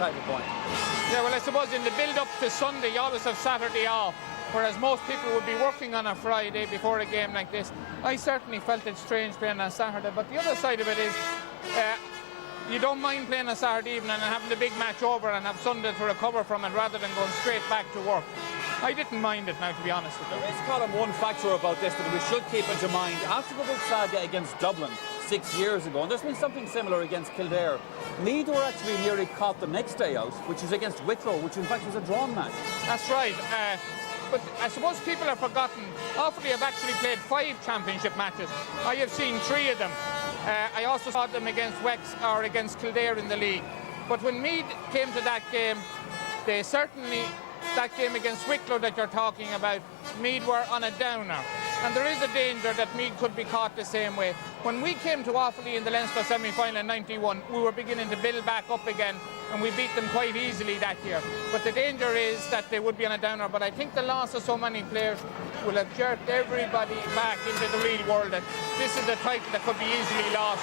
title point. Yeah, well, I suppose in the build-up to Sunday, you always have Saturday off, whereas most people would be working on a Friday before a game like this. I certainly felt it strange playing on Saturday, but the other side of it is you don't mind playing on Saturday evening and having the big match over and have Sunday to recover from it rather than going straight back to work. I didn't mind it now, to be honest with you. There is, Colin, one factor about this that we should keep into mind. After the big saga against Dublin 6 years ago, and there's been something similar against Kildare, Meath were actually nearly caught the next day out, which was against Wicklow, which in fact was a drawn match. That's right. But I suppose people have forgotten, Offaly have actually played 5 championship matches. I have seen 3 of them. I also saw them against Wexford or against Kildare in the league. But when Meath came to that game, they certainly, that game against Wicklow that you're talking about, Meath were on a downer. And there is a danger that Meath could be caught the same way. When we came to Offaly in the Leinster semi-final in '91, we were beginning to build back up again, and we beat them quite easily that year. But the danger is that they would be on a downer. But I think the loss of so many players will have jerked everybody back into the real world. That this is a title that could be easily lost.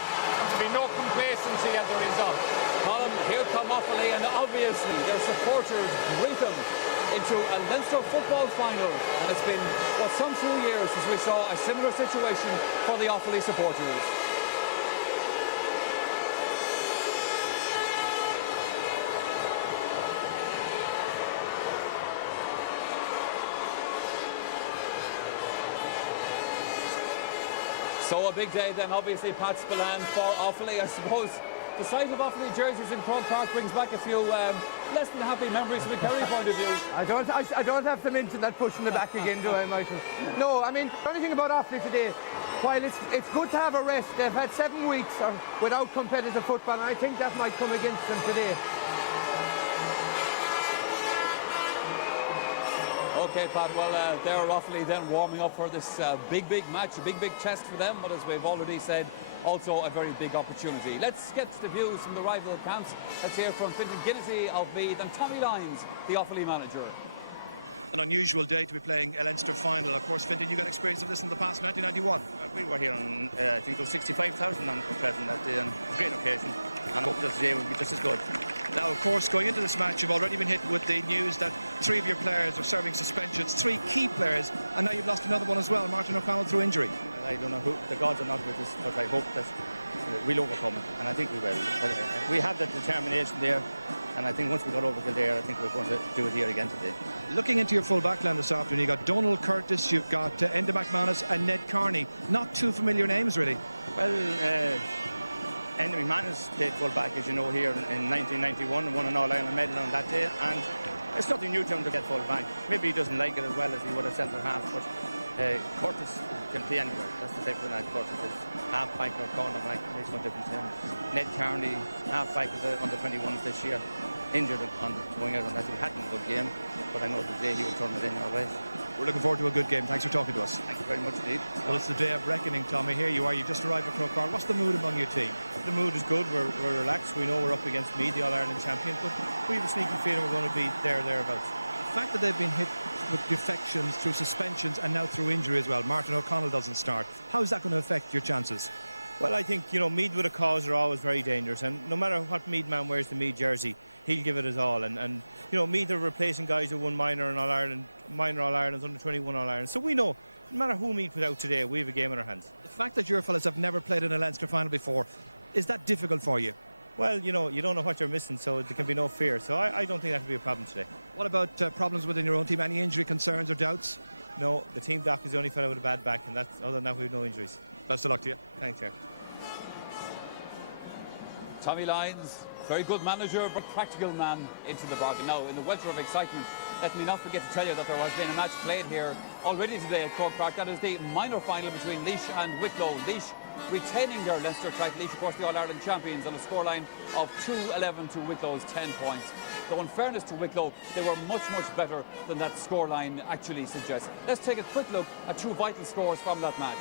There'll be no complacency as a result. Colin, here come Offaly, and obviously their supporters greet them into a Leinster football final, and it's been, some few years since we saw a similar situation for the Offaly supporters. So a big day then, obviously, Pat Spillane for Offaly. I suppose the sight of Offaly jerseys in Croke Park brings back a few less than happy memories from a Kerry point of view. I don't have to mention that push in the back again, do I, Michael? No, I mean, the only thing about Offaly today, while it's good to have a rest, they've had 7 weeks without competitive football, and I think that might come against them today. Okay, Pat, well, they're Offaly then warming up for this big match, a big test for them, but as we've already said, also a very big opportunity. Let's get the views from the rival camps. Let's hear from Fintan Ginnity of Meath and Tommy Lyons, the Offaly manager. An unusual day to be playing a Leinster final. Of course, Fintan, you got experience of this in the past, 1991. We were here on, I think there was 65,000 present that day on a great occasion, and I hope that today will be just as good. Now, of course, going into this match, you've already been hit with the news that 3 of your players are serving suspensions, 3 key players, and now you've lost another one as well, Martin O'Connell, through injury. I don't know who the gods are not with us, but I hope that we'll overcome it, and I think we will. We have the determination there, and I think once we got over to there, I think we're going to do it here again today. Looking into your full backline this afternoon, you've got Donald Curtis, you've got Enda McManus and Ned Carney. Not too familiar names, really. Well, Enda McManus played full back, as you know, here in 1991, won an All-Ireland medal on that day, and it's nothing new to him to get full back. Maybe he doesn't like it as well as he would have centre half, but Curtis can play anywhere. That's the second one. Curtis is half back or corner back, makes no difference to him. Ned Carney, half back to the under-21s this year, injured on going out on that. He hadn't a good game, but I know today he will turn it in all right. We're looking forward to a good game. Thanks for talking to us. Thank you very much indeed. Well, it's the day of reckoning, Tommy. Here you are. You just arrived at Croke Park. What's the mood among your team? The mood is good. We're relaxed. We know we're up against Meath, the All-Ireland champion, but we have a sneaky feeling we're going to be thereabouts. The fact that they've been hit with defections through suspensions and now through injury as well. Martin O'Connell doesn't start. How is that going to affect your chances? Well, I think, Meath with a cause are always very dangerous, and no matter what Meath man wears the Meath jersey, he'll give it his all. And Meath are replacing guys who won minor All-Ireland, under-21 All-Ireland. So we know, no matter who Meath put out today, we have a game in our hands. The fact that your fellas have never played in a Leinster final before, is that difficult for you? Well, you don't know what you're missing, so there can be no fear. So I don't think that could be a problem today. What about problems within your own team? Any injury concerns or doubts? No, the team doc is the only fellow with a bad back, and other than that, we have no injuries. Best of luck to you. Thanks, Chair. Tommy Lyons, very good manager, but practical man into the bargain. Now, in the welter of excitement, let me not forget to tell you that there has been a match played here already today at Croke Park. That is the minor final between Laois and Wicklow. Laois retaining their Leinster title. Laois, of course, the All-Ireland champions, on a scoreline of 2-11 to Wicklow's 10 points. Though in fairness to Wicklow, they were much better than that scoreline actually suggests. Let's take a quick look at 2 vital scores from that match.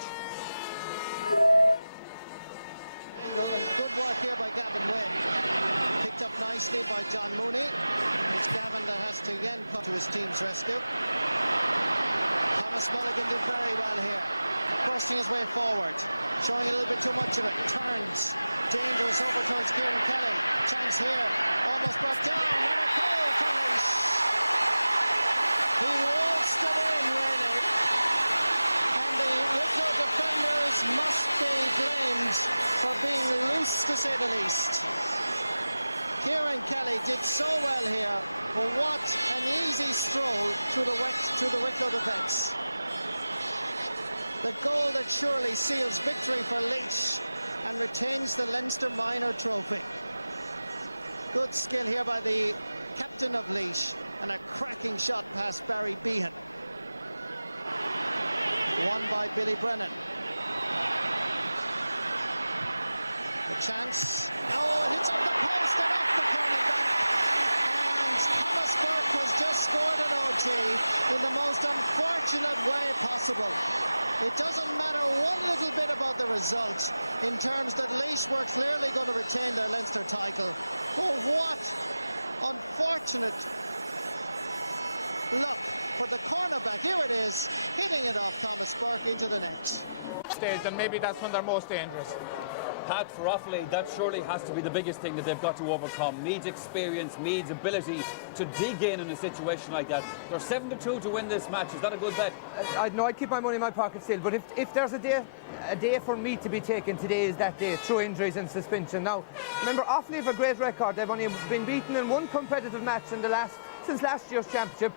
His team's rescue. Thomas Mulligan did very well here. Pressing his way forward. Showing a little bit too much of it. Turns. Doing it to a single point. Kieran Kelly. Checks here. Almost brought down. it so well here, but what an easy stroll through the width of the pitch. The goal that surely seals victory for Laois and retains the Leinster minor trophy. Good skill here by the captain of Laois and a cracking shot past Barry Behan. Won by Billy Brennan. A chance. Oh, it's on the post and off the corner back. Thomas Philip has just scored an OT in the most unfortunate way possible. It doesn't matter one little bit about the result in terms that Laois were clearly going to retain their Leinster title. But what unfortunate luck for the cornerback. Here it is, hitting it off Thomas Burke into the net. Stage, and maybe that's when they're most dangerous. Pat, for Offaly, that surely has to be the biggest thing that they've got to overcome. Meath's experience, Meath's ability to dig in a situation like that. They're 7-2 to win this match. Is that a good bet? I'd keep my money in my pocket still, but if there's a day for Meath to be taken, today is that day, through injuries and suspension. Now, remember, Offaly have a great record. They've only been beaten in one competitive match since last year's championship.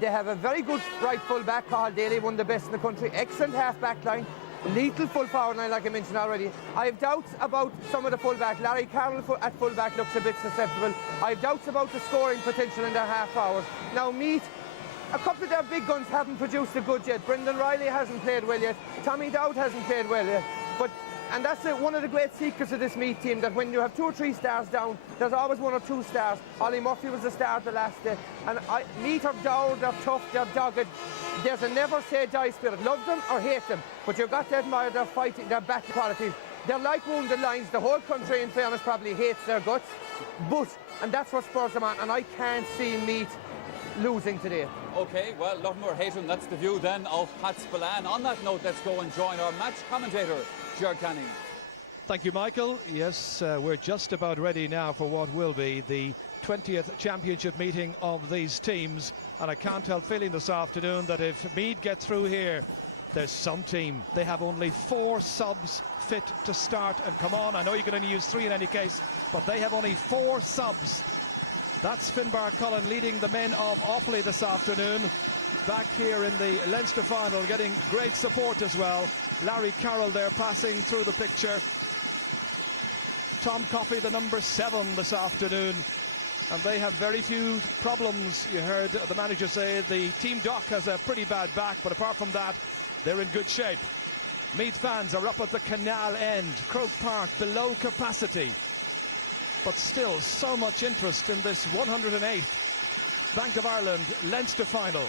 They have a very good right full back, Cathal Daly, one of the best in the country. Excellent half back line. Lethal full forward line, like I mentioned already. I have doubts about some of the full back. Larry Carroll at full back looks a bit susceptible. I have doubts about the scoring potential in their half hours. Now, Meath, a couple of their big guns haven't produced a good yet. Brendan Riley hasn't played well yet. Tommy Dowd hasn't played well yet. And that's one of the great secrets of this Meath team, that when you have 2 or 3 stars down, there's always 1 or 2 stars. Ollie Murphy was the star the last day. And Meath are dour, they're tough, they're dogged. There's a never say die spirit. Love them or hate them, but you've got to admire their fighting, their battle qualities. They're like wounded lions. The whole country, in fairness, probably hates their guts. And that's what spurs them on. And I can't see Meath losing today. OK, well, nothing more hate them. That's the view then of Pat Spillane. On that note, let's go and join our match commentator, Gerard Canning. Thank you, Michael. Yes, we're just about ready now for what will be the 20th championship meeting of these teams, and I can't help feeling this afternoon that if Meath get through here, there's some team. They have only 4 subs fit to start, and come on, I know you can only use 3 in any case, but they have only 4 subs. That's Finbar Cullen leading the men of Offaly this afternoon, back here in the Leinster final, getting great support as well. Larry Carroll there passing through the picture. Tom Coffey, the number 7 this afternoon, and they have very few problems. You heard the manager say the team doc has a pretty bad back, but apart from that, they're in good shape. Meath fans are up at the canal end, Croke Park below capacity, but still so much interest in this 108th Bank of Ireland Leinster final.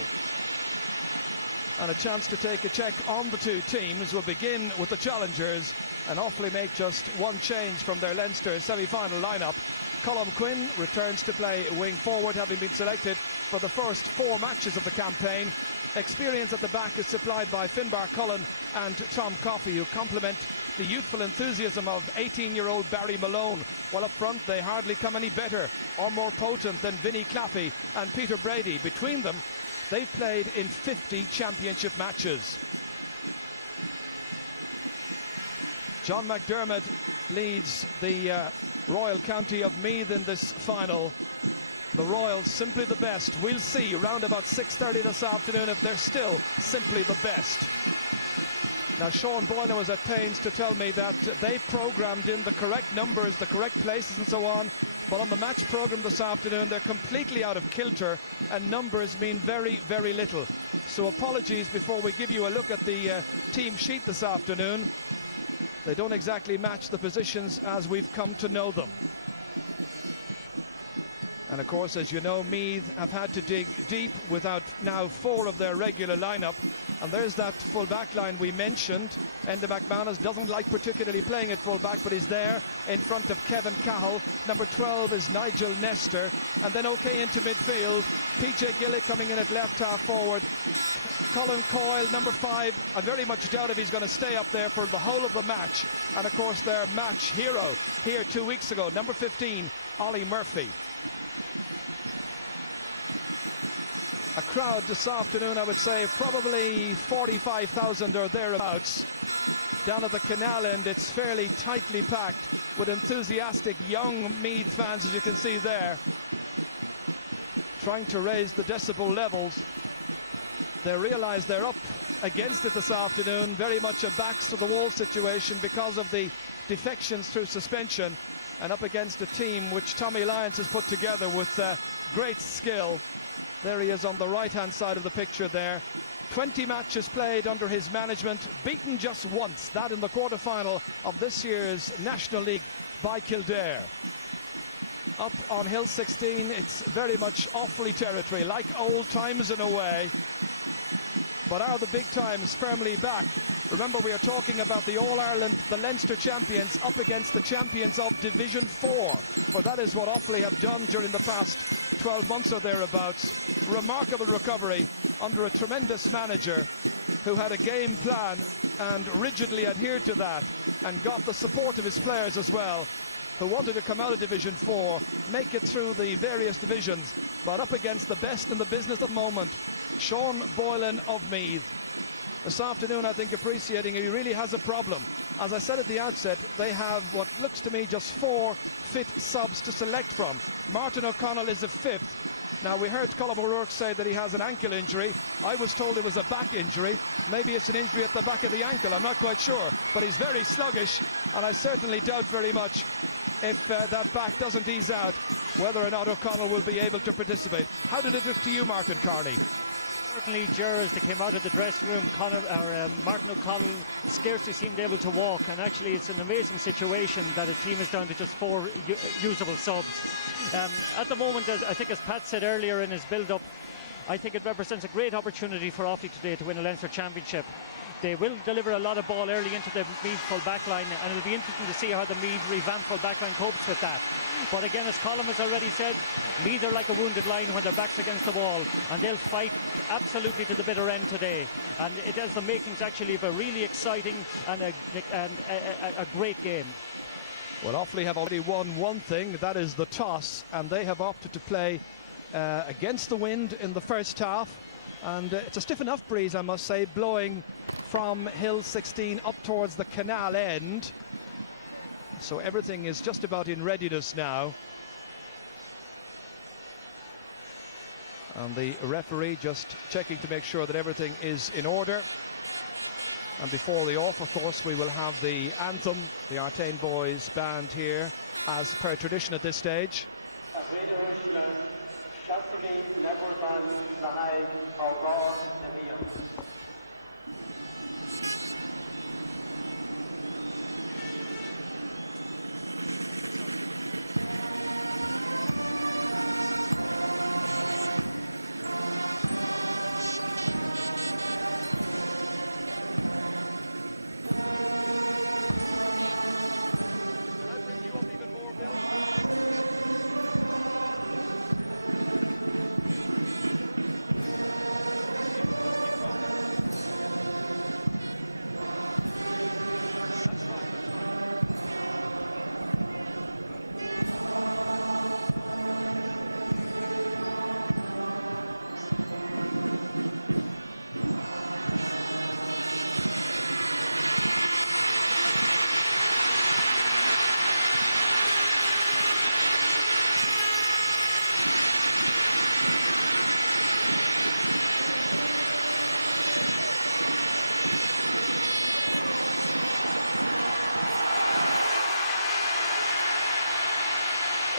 And a chance to take a check on the 2 teams. Will begin with the challengers, and Offaly make just 1 change from their Leinster semi-final lineup. Colm Quinn returns to play wing forward, having been selected for the first 4 matches of the campaign. Experience at the back is supplied by Finbar Cullen and Tom Coffey, who complement the youthful enthusiasm of 18-year-old Barry Malone, while up front they hardly come any better or more potent than Vinnie Claffey and Peter Brady. Between them, they've played in 50 championship matches. John McDermott leads the Royal County of Meath in this final. The Royals simply the best. We'll see around about 6:30 this afternoon if they're still simply the best. Now, Sean Boylan was at pains to tell me that they've programmed in the correct numbers, the correct places and so on, but on the match programme this afternoon they're completely out of kilter, and numbers mean very, very little. So apologies before we give you a look at the team sheet this afternoon. They don't exactly match the positions as we've come to know them. And of course, as you know, Meath have had to dig deep without now 4 of their regular lineup. And there's that full back line we mentioned. Enda McManus doesn't like particularly playing at full back, but he's there in front of Kevin Cahill. Number 12 is Nigel Nestor. And then okay into midfield, PJ Gillick coming in at left half forward. Colin Coyle, number 5, I very much doubt if he's going to stay up there for the whole of the match. And of course their match hero here 2 weeks ago, number 15, Ollie Murphy. A crowd this afternoon, I would say, probably 45,000 or thereabouts. Down at the canal end, it's fairly tightly packed. with enthusiastic young Meath fans, as you can see there, trying to raise the decibel levels. They realise they're up against it this afternoon, very much a backs to the wall situation because of the defections through suspension, and up against a team which Tommy Lyons has put together with great skill. There he is on the right-hand side of the picture there. 20 matches played under his management, beaten just once, that in the quarter-final of this year's National League by Kildare. Up on Hill 16, it's very much Offaly territory, like old times in a way. But are the big times firmly back? Remember, we are talking about the All-Ireland, the Leinster champions, up against the champions of Division 4. For that is what Offaly have done during the past 12 months or thereabouts. Remarkable recovery under a tremendous manager who had a game plan and rigidly adhered to that, and got the support of his players as well, who wanted to come out of Division 4, make it through the various divisions, but up against the best in the business at the moment, Sean Boylan of Meath. This afternoon, I think, appreciating he really has a problem. As I said at the outset, they have what looks to me just 4 fit subs to select from. Martin O'Connell is a 5th. Now, we heard Colm O'Rourke say that he has an ankle injury. I was told it was a back injury. Maybe it's an injury at the back of the ankle, I'm not quite sure. But he's very sluggish, and I certainly doubt very much, if that back doesn't ease out, whether or not O'Connell will be able to participate. How did it look to you, Martin Carney? Certainly, Ger, as they came out of the dressing room, Martin O'Connell scarcely seemed able to walk, and actually it's an amazing situation that a team is down to just 4 usable subs. At the moment, I think, as Pat said earlier in his build-up, I think it represents a great opportunity for Offaly today to win a Leinster Championship. They will deliver a lot of ball early into the Meath full backline, and it'll be interesting to see how the Meath revamped full backline copes with that. But again, as Colm has already said, Meath are like a wounded lion when their back's against the wall, and they'll fight absolutely to the bitter end today. And it has the makings actually of a really exciting and a great game. Well, Offaly have already won one thing, that is the toss, and they have opted to play against the wind in the first half. And it's a stiff enough breeze, I must say, blowing from Hill 16 up towards the canal end. So everything is just about in readiness now. And the referee just checking to make sure that everything is in order. And before the off, of course, we will have the anthem, the Artane Boys band here, as per tradition at this stage.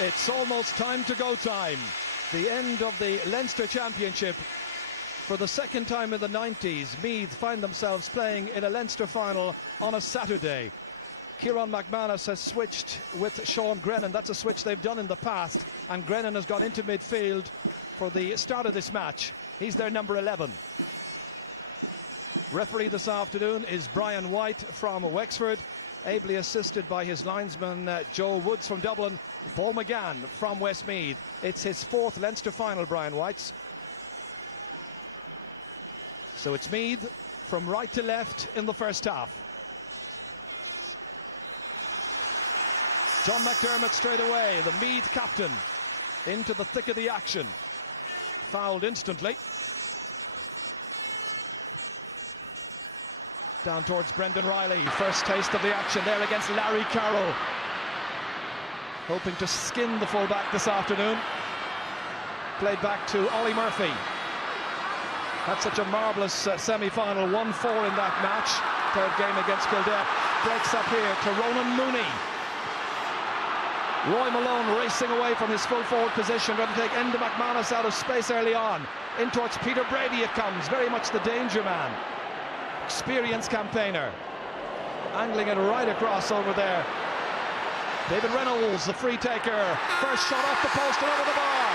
It's almost time to go time. The end of the Leinster Championship. For the second time in the 90s, Meath find themselves playing in a Leinster final on a Saturday. Kieran McManus has switched with Sean Grennan. That's a switch they've done in the past. And Grennan has gone into midfield for the start of this match. He's their number 11. Referee this afternoon is Brian White from Wexford, ably assisted by his linesman Joe Woods from Dublin, Paul McGann from Westmeath. It's his 4th Leinster final, Brian White's. So it's Meath from right to left in the first half. John McDermott straight away, the Meath captain, into the thick of the action. Fouled instantly. Down towards Brendan Riley. First taste of the action there against Larry Carroll. hoping to skin the full-back this afternoon. Played back to Ollie Murphy. Had such a marvellous semi-final, 1-4 in that match. Third game against Kildare. Breaks up here to Ronan Mooney. Roy Malone racing away from his full forward position, trying to take Enda McManus out of space early on. In towards Peter Brady it comes, very much the danger man. Experienced campaigner. Angling it right across over there. David Reynolds, the free taker. First shot off the post and over the bar.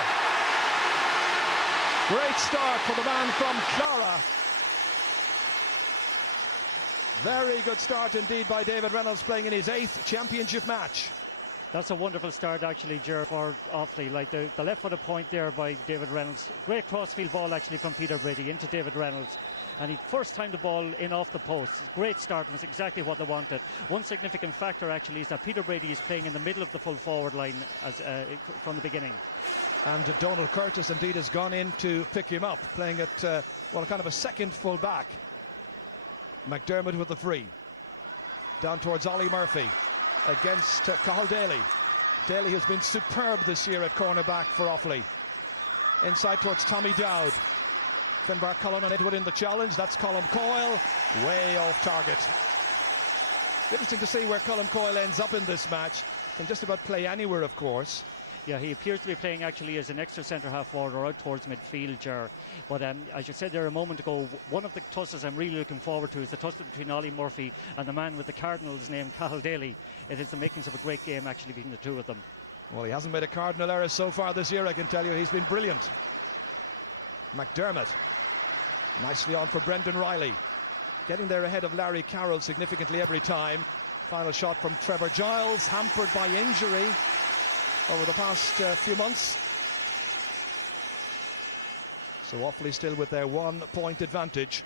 Great start for the man from Clara. Very good start indeed by David Reynolds, playing in his 8th championship match. That's a wonderful start actually, Ger, for Offaly. Like the left-footed point there by David Reynolds. Great crossfield ball actually from Peter Brady into David Reynolds. And he first timed the ball in off the post. Great start, and it's exactly what they wanted. One significant factor actually is that Peter Brady is playing in the middle of the full forward line as from the beginning. And Donald Curtis indeed has gone in to pick him up, playing at, well, kind of a second full back. McDermott with the free. Down towards Ollie Murphy against Cathal Daly. Daly has been superb this year at cornerback for Offaly. Inside towards Tommy Dowd. Finbar Cullen on Edward in the challenge. That's Colm Coyle, way off target. Interesting to see where Colm Coyle ends up in this match. Can just about play anywhere, of course. Yeah, he appears to be playing actually as an extra centre-half forward or out towards midfield, Ger. But as you said there a moment ago, one of the tussles I'm really looking forward to is the tussle between Ollie Murphy and the man with the Cardinals named Cathal Daly. It is the makings of a great game actually between the two of them. Well, he hasn't made a cardinal error so far this year, I can tell you. He's been brilliant. McDermott. Nicely on for Brendan Riley. Getting there ahead of Larry Carroll significantly every time. Final shot from Trevor Giles, hampered by injury over the past few months. So Offaly still with their 1 point advantage.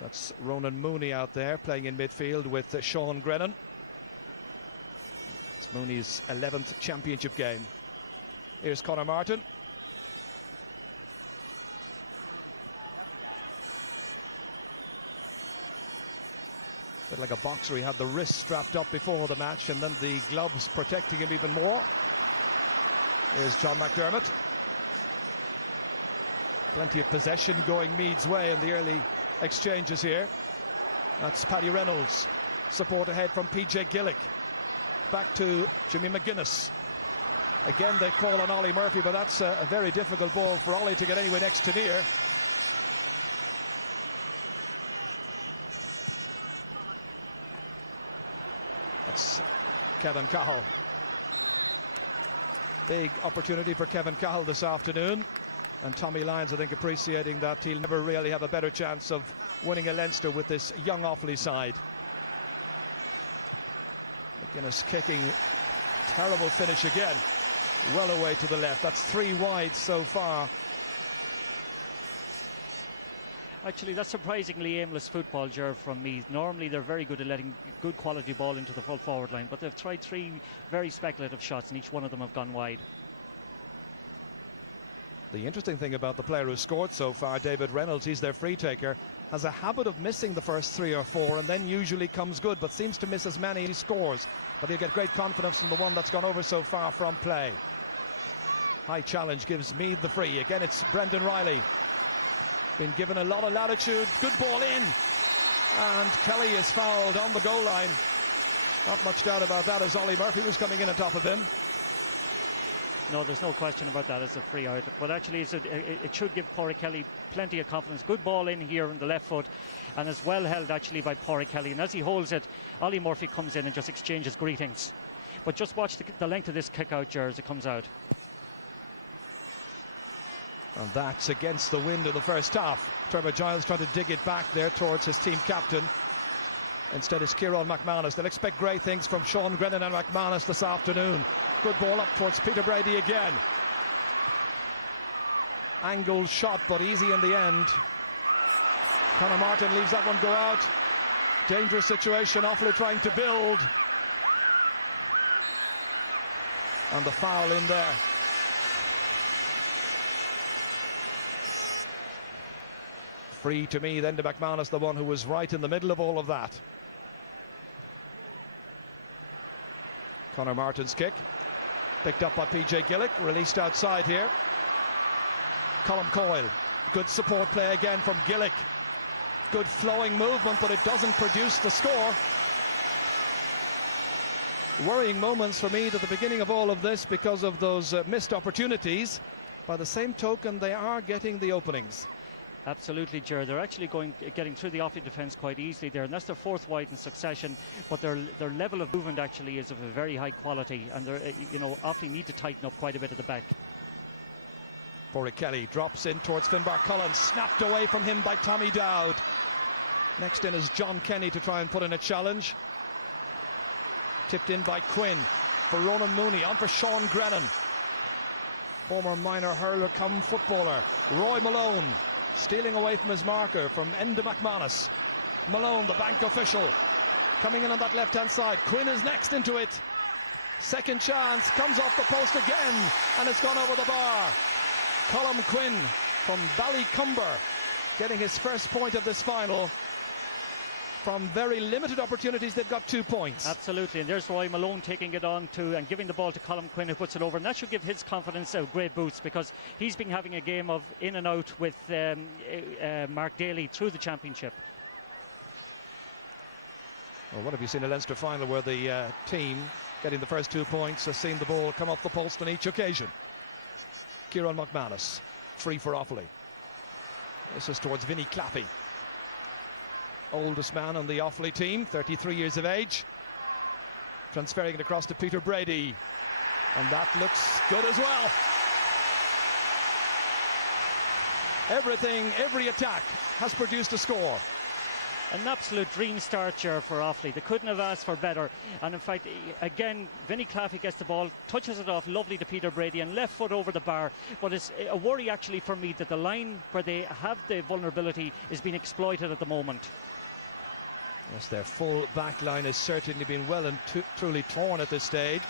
That's Ronan Mooney out there playing in midfield with Sean Grennan. It's Mooney's 11th championship game. Here's Conor Martin. Bit like a boxer, he had the wrist strapped up before the match and then the gloves protecting him even more. Here's John McDermott. Plenty of possession going Meath's way in the early exchanges here. That's Paddy Reynolds. Support ahead from PJ Gillick. Back to Jimmy McGuinness. Again they call on Ollie Murphy, but that's a very difficult ball for Ollie to get anywhere next to near. That's Kevin Cahill. Big opportunity for Kevin Cahill this afternoon. And Tommy Lyons, I think, appreciating that he'll never really have a better chance of winning a Leinster with this young Offaly side. McGuinness kicking. Terrible finish again. Well away to the left. That's 3 wide so far. Actually, that's surprisingly aimless football, Ger, from Meath. Normally they're very good at letting good quality ball into the full forward line, but they've tried 3 very speculative shots and each one of them have gone wide. The interesting thing about the player who scored so far, David Reynolds, he's their free taker, has a habit of missing the first 3 or 4 and then usually comes good, but seems to miss as many as he scores. But he'll get great confidence from the one that's gone over so far from play. High challenge gives Meath the free. Again, it's Brendan Riley. Been given a lot of latitude. Good ball in. And Kelly is fouled on the goal line. Not much doubt about that as Ollie Murphy was coming in on top of him. No, there's no question about that. It's a free out. But actually, it should give Pádraig Kelly plenty of confidence. Good ball in here on the left foot. And it's well held actually by Pádraig Kelly. And as he holds it, Ollie Murphy comes in and just exchanges greetings. But just watch the length of this kick out, Ger, as it comes out. And that's against the wind in the first half. Trevor Giles trying to dig it back there towards his team captain. Instead it's Kieran McManus. They'll expect great things from Sean Grennan and McManus this afternoon. Good ball up towards Peter Brady again. Angled shot, but easy in the end. Conor Martin leaves that one go out. Dangerous situation, Offaly trying to build. And the foul in there. Free to me, then to McManus, the one who was right in the middle of all of that. Conor Martin's kick, picked up by PJ Gillick, released outside here. Colm Coyle, good support play again from Gillick. Good flowing movement, but it doesn't produce the score. Worrying moments for Meath at the beginning of all of this because of those missed opportunities. By the same token, they are getting the openings. Absolutely, Ger. They're actually getting through the Offaly defence quite easily there, and that's their fourth wide in succession. But their level of movement actually is of a very high quality, and they're Offaly need to tighten up quite a bit at the back. Porrick Kelly drops in towards Finbar Cullen, snapped away from him by Tommy Dowd. Next in is John Kenny to try and put in a challenge. Tipped in by Quinn for Ronan Mooney, on for Sean Grennan. Former minor hurler come footballer Roy Malone stealing away from his marker from Enda McManus. Malone, the bank official, coming in on that left hand side. Quinn is next into it. Second chance, comes off the post again, and it's gone over the bar. Colm Quinn from Ballycumber getting his first point of this final. From very limited opportunities, they've got 2 points. Absolutely, and there's Roy Malone taking it on to and giving the ball to Colm Quinn, who puts it over, and that should give his confidence a great boost, because he's been having a game of in and out with Mark Daly through the championship. Well, what have you seen a Leinster final where the team getting the first 2 points has seen the ball come off the post on each occasion? Kieran McManus, free for Offaly. This is towards Vinnie Claffey. Oldest man on the Offaly team, 33 years of age. Transferring it across to Peter Brady. And that looks good as well. Every attack has produced a score. An absolute dream start here for Offaly. They couldn't have asked for better. And in fact, again, Vinnie Claffey gets the ball, touches it off lovely to Peter Brady, and left foot over the bar. But it's a worry actually for me that the line where they have the vulnerability is being exploited at the moment. Yes, their full back line has certainly been well and truly torn at this stage.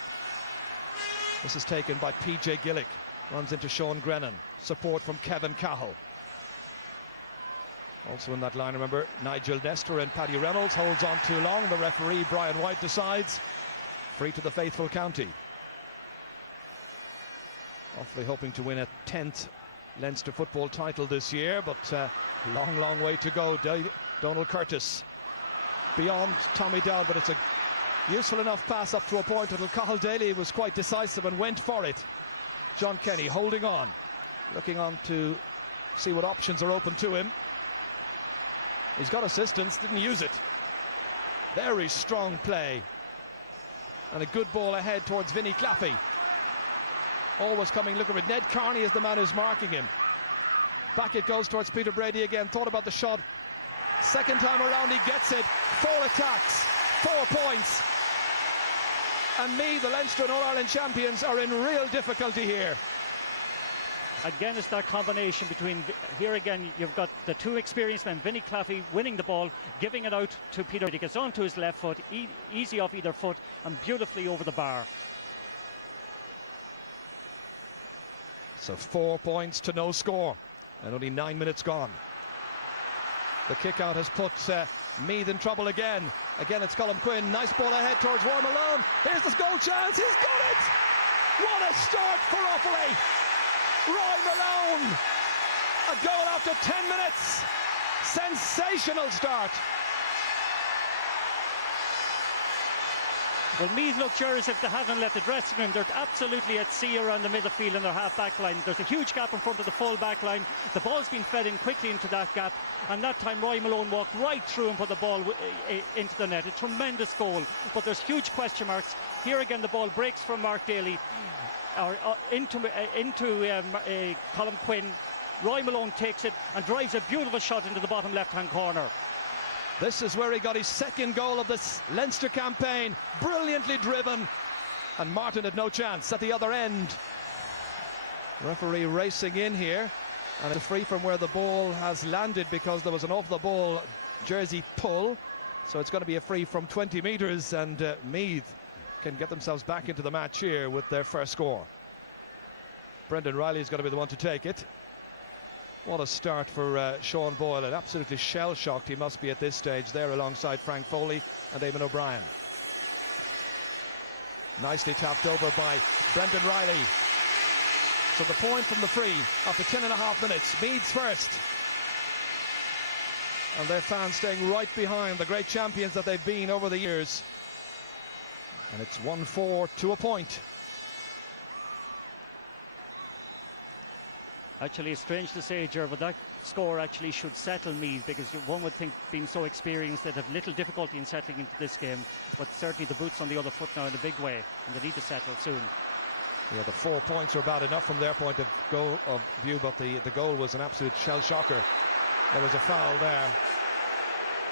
This is taken by PJ Gillick. Runs into Sean Grennan. Support from Kevin Cahill. Also in that line, remember, Nigel Nestor and Paddy Reynolds. Holds on too long. The referee, Brian White, decides. Free to the faithful county. Offaly hoping to win a 10th Leinster football title this year, but long way to go. Donald Curtis beyond Tommy Dowd, but it's a useful enough pass up to a point until Cahill Daly was quite decisive and went for it. John Kenny holding on, looking on to see what options are open to him. He's got assistance, didn't use it. Very strong play. And a good ball ahead towards Vinnie Claffey. Always coming, look at it. Ned Carney is the man who's marking him. Back it goes towards Peter Brady again. Thought about the shot. Second time around he gets it. 4 attacks, 4 points. And Meath, the Leinster and All-Ireland champions, are in real difficulty here. Again, it's that combination between, here again, you've got the two experienced men, Vinnie Claffey winning the ball, giving it out to Peter. He gets onto his left foot, easy off either foot, and beautifully over the bar. So 4 points to no score, and only 9 minutes gone. The kick out has put Meath in trouble again. Again, it's Colm Quinn. Nice ball ahead towards Roy Malone. Here's the goal chance. He's got it! What a start for Offaly! Roy Malone! A goal after 10 minutes. Sensational start. Well, Meath look sure as if they haven't left the dressing room. They're absolutely at sea around the middle field in their half-back line. There's a huge gap in front of the full-back line. The ball's been fed in quickly into that gap, and that time Roy Malone walked right through and put the ball into the net. A tremendous goal, but there's huge question marks. Here again, the ball breaks from Mark Daly into Colm Quinn. Roy Malone takes it and drives a beautiful shot into the bottom left-hand corner. This is where he got his second goal of this Leinster campaign. Brilliantly driven. And Martin had no chance at the other end. Referee racing in here. And it's free from where the ball has landed because there was an off-the-ball jersey pull. So it's going to be a free from 20 metres, and Meath can get themselves back into the match here with their first score. Brendan Riley is going to be the one to take it. What a start for Sean Boyle, and absolutely shell-shocked he must be at this stage there alongside Frank Foley and Eamon O'Brien. Nicely tapped over by Brendan Riley. So the point from the free after 10.5 minutes. Meath's first. And their fans staying right behind the great champions that they've been over the years. And it's 1-4 to a point. Actually, it's strange to say, Ger, but that score actually should settle Meath, because one would think, being so experienced, they'd have little difficulty in settling into this game. But certainly the boot's on the other foot now in a big way, and they need to settle soon. Yeah, the 4 points are bad enough from their point of view, but the goal was an absolute shell shocker. There was a foul there.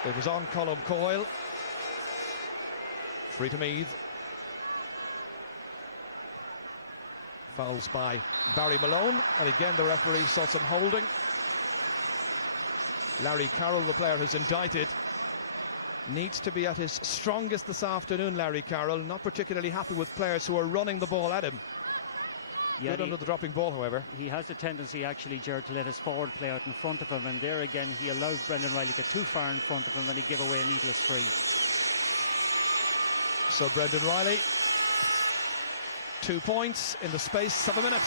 It was on Colm Coyle. Free to Meath. Fouls by Barry Malone, and again the referee saw some holding. Larry Carroll, the player who's indicted, needs to be at his strongest this afternoon. Larry Carroll, not particularly happy with players who are running the ball at him. Yeah, Good under the dropping ball, however. He has a tendency, actually, Gerard, to let his forward play out in front of him, and there again he allowed Brendan Riley to get too far in front of him, and he gave away a needless free. So Brendan Riley, 2 points in the space of a minute.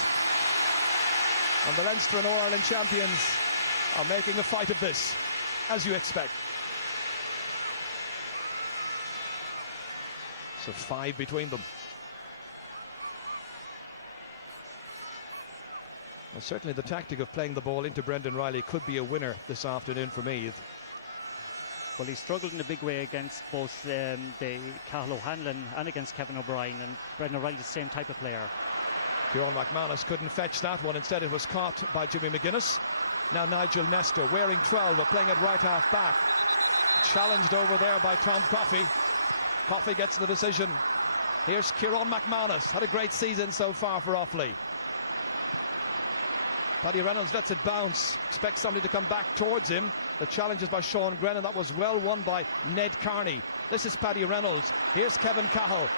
And the Leinster and All-Ireland champions are making a fight of this, as you expect. So 5 between them. Well, certainly the tactic of playing the ball into Brendan Riley could be a winner this afternoon for Meath. Well, he struggled in a big way against both the Cathal O'Hanlon and against Kevin O'Brien, and Brendan Riley's the same type of player. Kieran McManus couldn't fetch that one. Instead it was caught by Jimmy McGuinness. Now Nigel Nestor, wearing 12, but playing at right half back. Challenged over there by Tom Coffey. Coffey gets the decision. Here's Kieran McManus. Had a great season so far for Offaly. Paddy Reynolds lets it bounce. Expects somebody to come back towards him. The challenge is by Sean Grennan. That was well won by Ned Carney. This is Paddy Reynolds. Here's Kevin Cahill.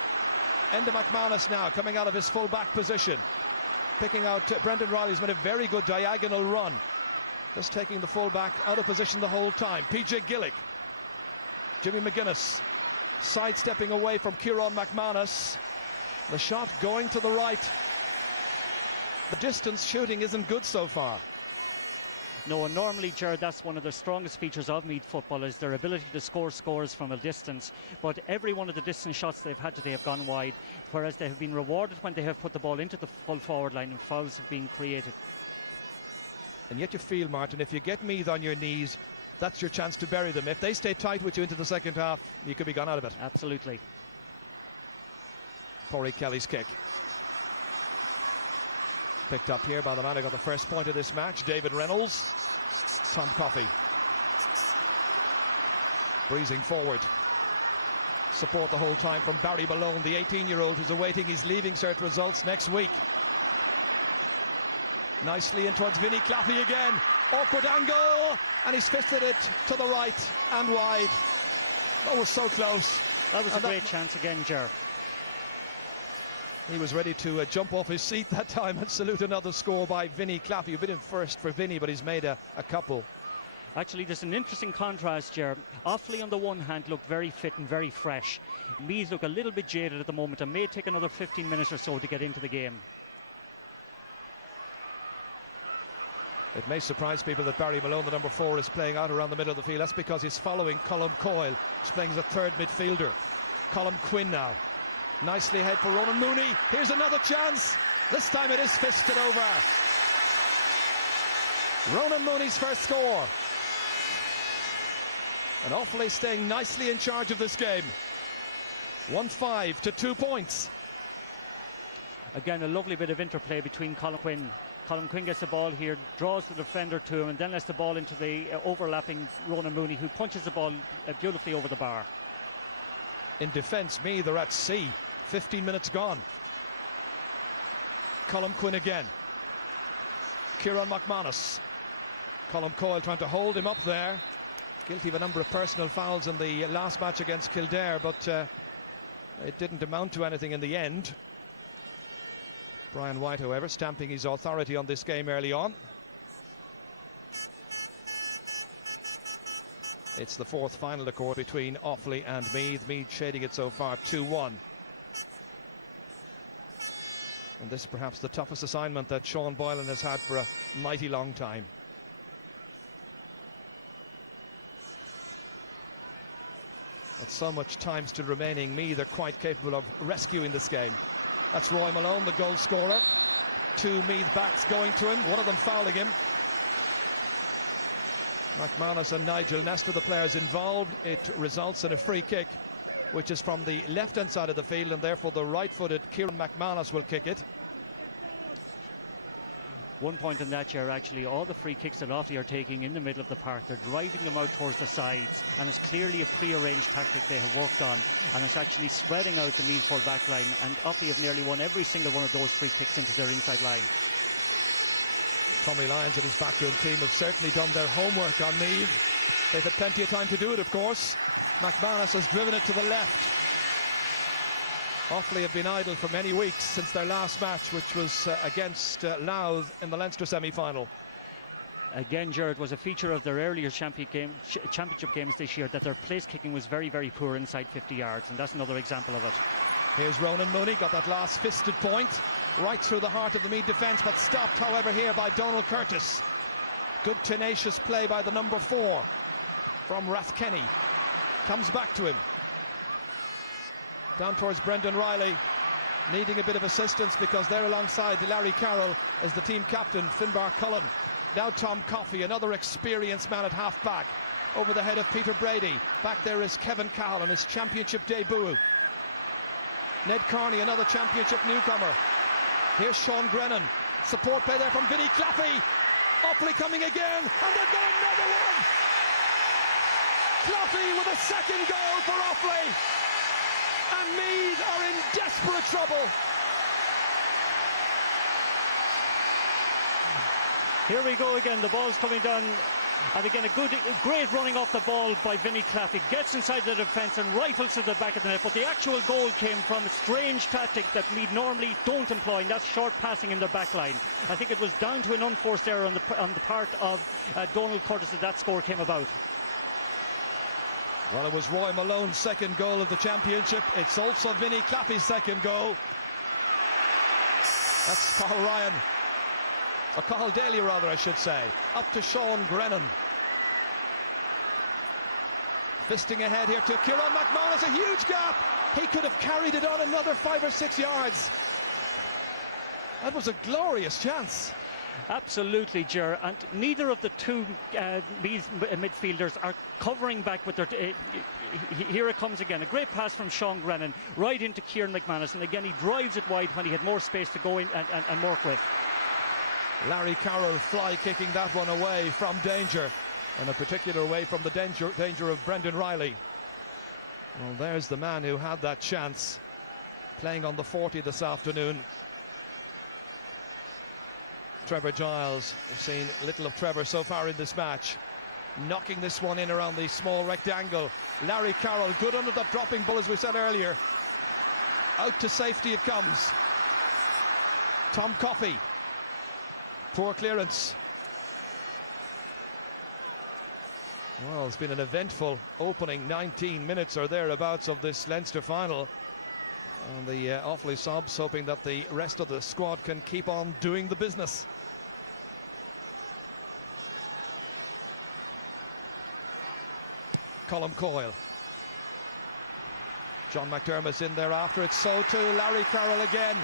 Enda McManus now coming out of his full back position. Picking out Brendan Riley's made a very good diagonal run. Just taking the full back out of position the whole time. PJ Gillick. Jimmy McGuinness sidestepping away from Kieran McManus. The shot going to the right. The distance shooting isn't good so far. No, and normally, Gerard, that's one of the strongest features of Meath football, is their ability to score scores from a distance. But every one of the distance shots they've had today have gone wide, whereas they have been rewarded when they have put the ball into the full forward line and fouls have been created. And yet you feel, Martin, if you get Meath on your knees, that's your chance to bury them. If they stay tight with you into the second half, you could be gone out of it. Absolutely. Corey Kelly's kick. Picked up here by the man who got the first point of this match, David Reynolds. Tom Coffey. Breezing forward. Support the whole time from Barry Malone, the 18-year-old who's awaiting his Leaving Cert results next week. Nicely in towards Vinnie Claffey again. Awkward angle, and he's fisted it to the right and wide. That was so close. That was a great chance again, Ger. He was ready to jump off his seat that time and salute another score by Vinnie Claffey. A bit in first for Vinnie, but he's made a couple. Actually, there's an interesting contrast, Ger. Offaly on the one hand looked very fit and very fresh. Meath look a little bit jaded at the moment and may take another 15 minutes or so to get into the game. It may surprise people that Barry Malone, the number 4, is playing out around the middle of the field. That's because he's following Colm Coyle, who's playing as a third midfielder. Colm Quinn now. Nicely ahead for Ronan Mooney. Here's another chance. This time it is fisted over. Ronan Mooney's first score. And Offaly staying nicely in charge of this game. 1-5 to 2 points. Again, a lovely bit of interplay between Colm Quinn. Colm Quinn gets the ball here, draws the defender to him, and then lets the ball into the overlapping Ronan Mooney, who punches the ball beautifully over the bar. In defence, Meath, they're at sea. 15 minutes gone. Colm Quinn again. Kieran McManus. Colm Coyle trying to hold him up there. Guilty of a number of personal fouls in the last match against Kildare, but it didn't amount to anything in the end. Brian White, however, stamping his authority on this game early on. It's the fourth final, of course, between Offaly and Meath. Meath shading it so far 2-1. And this perhaps the toughest assignment that Sean Boylan has had for a mighty long time. But so much time still remaining. Meath are quite capable of rescuing this game. That's Roy Malone, the goal scorer. Two Meath backs going to him, one of them fouling him. McManus and Nigel Nestor, the players involved. It results in a free kick, which is from the left-hand side of the field, and therefore the right-footed Kieran McManus will kick it. 1 point in that year, actually, all the free kicks that Offaly are taking in the middle of the park, they're driving them out towards the sides, and it's clearly a pre-arranged tactic they have worked on, and it's actually spreading out the Meath full back line, and Offaly have nearly won every single one of those free kicks into their inside line. Tommy Lyons and his backroom team have certainly done their homework on Meath. They've had plenty of time to do it, of course. McManus has driven it to the left. Offaly have been idle for many weeks since their last match, which was against Louth in the Leinster semi-final. Again, Gerard, was a feature of their earlier championship games this year that their place kicking was very, very poor inside 50 yards, and that's another example of it. Here's Ronan Mooney, got that last fisted point right through the heart of the Meath defence, but stopped, however, here by Donald Curtis. Good tenacious play by the number 4 from Rathkenny. Comes back to him. Down towards Brendan Riley, needing a bit of assistance because they're alongside Larry Carroll as the team captain, Finbar Cullen. Now Tom Coffey, another experienced man at half-back, over the head of Peter Brady. Back there is Kevin Cahill on his championship debut. Ned Carney, another championship newcomer. Here's Sean Grennan. Support play there from Vinnie Claffey. Offaly coming again, and they've got another one! Claffey with a second goal for Offaly. And Meath are in desperate trouble. Here we go again, the ball's coming down, and again a great running off the ball by Vinnie Claffey. Gets inside the defence and rifles to the back of the net, but the actual goal came from a strange tactic that Meath normally don't employ, and that's short passing in their back line. I think it was down to an unforced error on the part of Donald Curtis that score came about. Well, it was Roy Malone's second goal of the championship. It's also Vinnie Claffey's second goal. That's Cathal Ryan. Or Cathal Daly, rather, I should say. Up to Sean Grennan. Fisting ahead here to Kieran McManus. A huge gap. He could have carried it on another 5 or 6 yards. That was a glorious chance. Absolutely, Ger, and neither of the two Meath midfielders are covering back with their... here it comes again, a great pass from Sean Grennan right into Kieran McManus, and again he drives it wide when he had more space to go in and work with. Larry Carroll fly kicking that one away from danger, and in particular away from the danger of Brendan Riley. Well, there's the man who had that chance, playing on the 40 this afternoon. Trevor Giles. We've seen little of Trevor so far in this match. Knocking this one in around the small rectangle. Larry Carroll, good under that dropping ball, as we said earlier. Out to safety it comes. Tom Coffey. Poor clearance. Well, it's been an eventful opening 19 minutes or thereabouts of this Leinster final. And the Offaly subs hoping that the rest of the squad can keep on doing the business. Colm Coyle. John McDermott's in there after it. So too Larry Carroll again.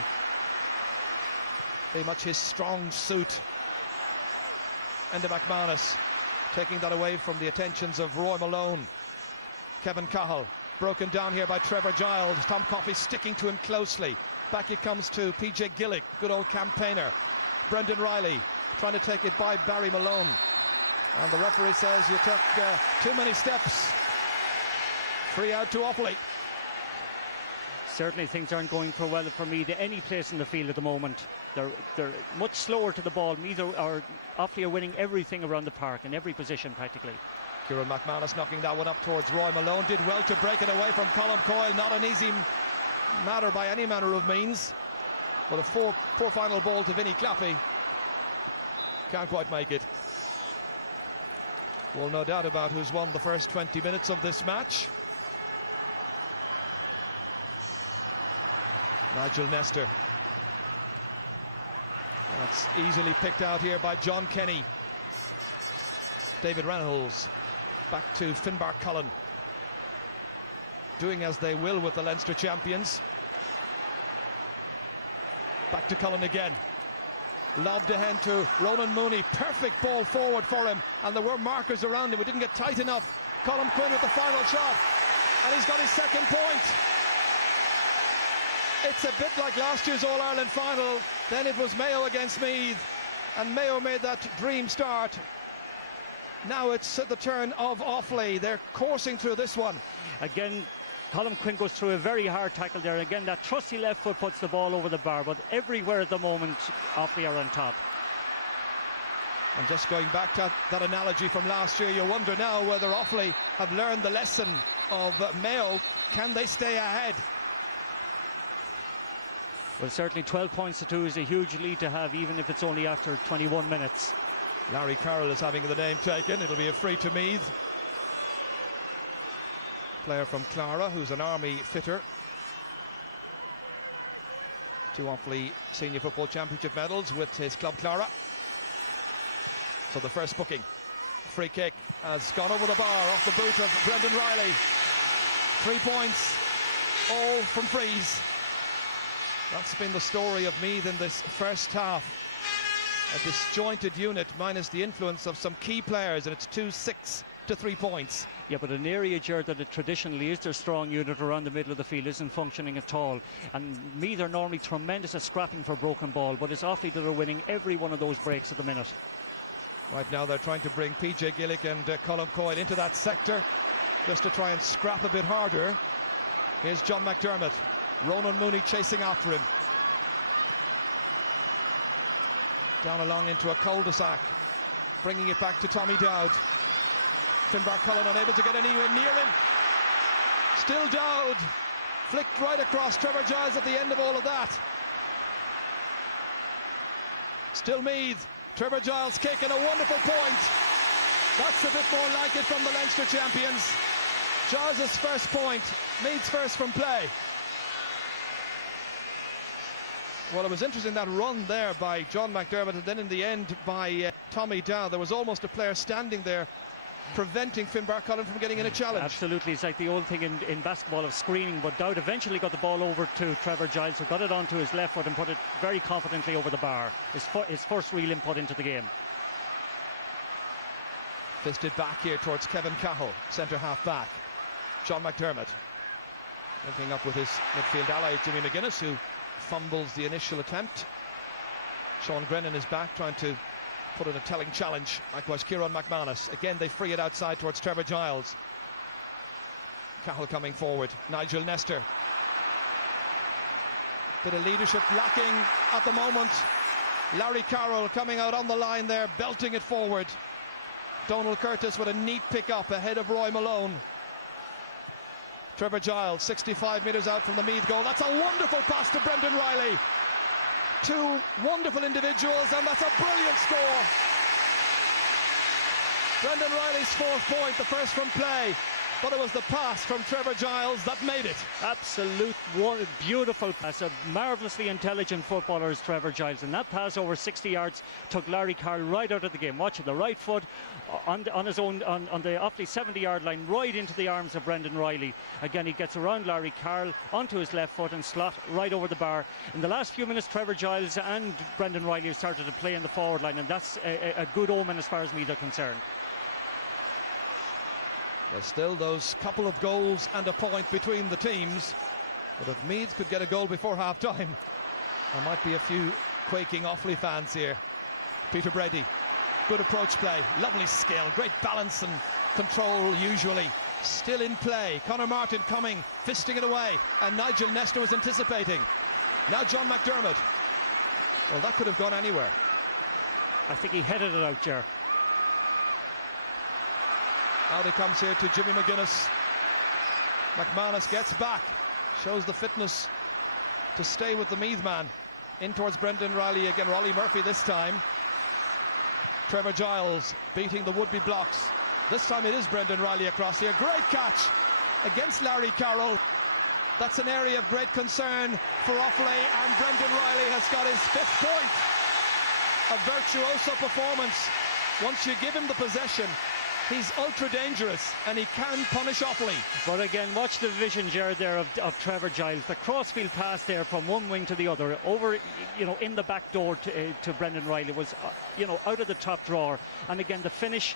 Very much his strong suit. And McManus taking that away from the attentions of Roy Malone. Kevin Cahill. Broken down here by Trevor Giles. Tom Coffey sticking to him closely. Back it comes to PJ Gillick, good old campaigner. Brendan Riley trying to take it by Barry Malone. And the referee says you took too many steps. Free out to Offaly. Certainly things aren't going for well for Meath any place in the field at the moment. They're much slower to the ball. Meath Offaly are winning everything around the park in every position practically. Kieran McManus knocking that one up towards Roy Malone. Did well to break it away from Colm Coyle. Not an easy matter by any manner of means. But a poor final ball to Vinnie Claffey. Can't quite make it. Well, no doubt about who's won the first 20 minutes of this match. Nigel Nestor. That's easily picked out here by John Kenny. David Reynolds back to Finbar Cullen. Doing as they will with the Leinster champions. Back to Cullen again. Lobbed ahead to Ronan Mooney. Perfect ball forward for him. And there were markers around him. We didn't get tight enough. Colm Quinn with the final shot. And he's got his second point. It's a bit like last year's All-Ireland final. Then it was Mayo against Meath. And Mayo made that dream start. Now it's the turn of Offaly. They're coursing through this one. Again, Colm Quinn goes through a very hard tackle there. Again, that trusty left foot puts the ball over the bar, but everywhere at the moment, Offaly are on top. And just going back to that analogy from last year, you wonder now whether Offaly have learned the lesson of Mayo. Can they stay ahead? Well, certainly 12 points to 2 is a huge lead to have, even if it's only after 21 minutes. Larry Carroll is having the name taken. It'll be a free to Meath. Player from Clara, who's an Army fitter. 2 Offaly Senior Football Championship medals with his club Clara. So the first booking. Free kick has gone over the bar off the boot of Brendan Riley. 3 points, all from frees. That's been the story of Meath in this first half. A disjointed unit minus the influence of some key players, and it's 2-6 to 3 points. Yeah, but an area, Ger, that it traditionally is their strong unit around the middle of the field isn't functioning at all. And Meath are normally tremendous at scrapping for broken ball, but it's Offaly that are winning every one of those breaks at the minute. Right now they're trying to bring PJ Gillick and Colm Coyle into that sector just to try and scrap a bit harder. Here's John McDermott. Ronan Mooney chasing after him. Down along into a cul-de-sac. Bringing it back to Tommy Dowd. Finbar Cullen unable to get anywhere near him. Still Dowd. Flicked right across Trevor Giles at the end of all of that. Still Meath. Trevor Giles kick and a wonderful point. That's a bit more like it from the Leinster champions. Giles' first point. Meath's first from play. Well, it was interesting, that run there by John McDermott, and then in the end by Tommy Dowd. There was almost a player standing there preventing Finbar Cullen from getting in a challenge. Absolutely, it's like the old thing in basketball of screening, but Dowd eventually got the ball over to Trevor Giles, who got it onto his left foot and put it very confidently over the bar. His first real input into the game. Fisted back here towards Kevin Cahill, centre half back. John McDermott linking up with his midfield ally Jimmy McGuinness, who fumbles the initial attempt. Sean Grennan is back, trying to put in a telling challenge. Likewise Kieran McManus. Again they free it outside towards Trevor Giles. Cahill coming forward. Nigel Nestor. Bit of leadership lacking at the moment. Larry Carroll coming out on the line there, belting it forward. Donald Curtis with a neat pick up ahead of Roy Malone. Trevor Giles, 65 metres out from the Meath goal. That's a wonderful pass to Brendan Riley. 2 wonderful individuals, and that's a brilliant score. Brendan Riley's 4th point, the first from play. But it was the pass from Trevor Giles that made it. Absolute beautiful pass. A marvellously intelligent footballer is Trevor Giles, and that pass over 60 yards took Larry Carroll right out of the game. Watch it, the right foot on his own on the Offaly 70-yard line, right into the arms of Brendan Riley. Again, he gets around Larry Carroll onto his left foot and slot right over the bar. In the last few minutes, Trevor Giles and Brendan Riley have started to play in the forward line, and that's a good omen as far as Meath are concerned. There's still those couple of goals and a point between the teams, but if Meath could get a goal before half-time, there might be a few quaking Offaly fans here. Peter Brady, good approach play, lovely skill, great balance and control usually. Still in play, Conor Martin coming, fisting it away, and Nigel Nestor was anticipating. Now John McDermott. Well, that could have gone anywhere. I think he headed it out, Ger. Out he comes here to Jimmy McGuinness. McManus gets back, shows the fitness to stay with the Meath man. In towards Brendan Riley again, Rolly Murphy this time. Trevor Giles beating the would-be blocks. This time it is Brendan Riley across here. Great catch against Larry Carroll. That's an area of great concern for Offaly, and Brendan Riley has got his 5th point. a virtuoso performance. Once you give him the possession, he's ultra dangerous and he can punish Offaly. But again, watch the vision, Jared, there of Trevor Giles. The crossfield pass there from one wing to the other, over, in the back door to Brendan Riley was, out of the top drawer. And again, the finish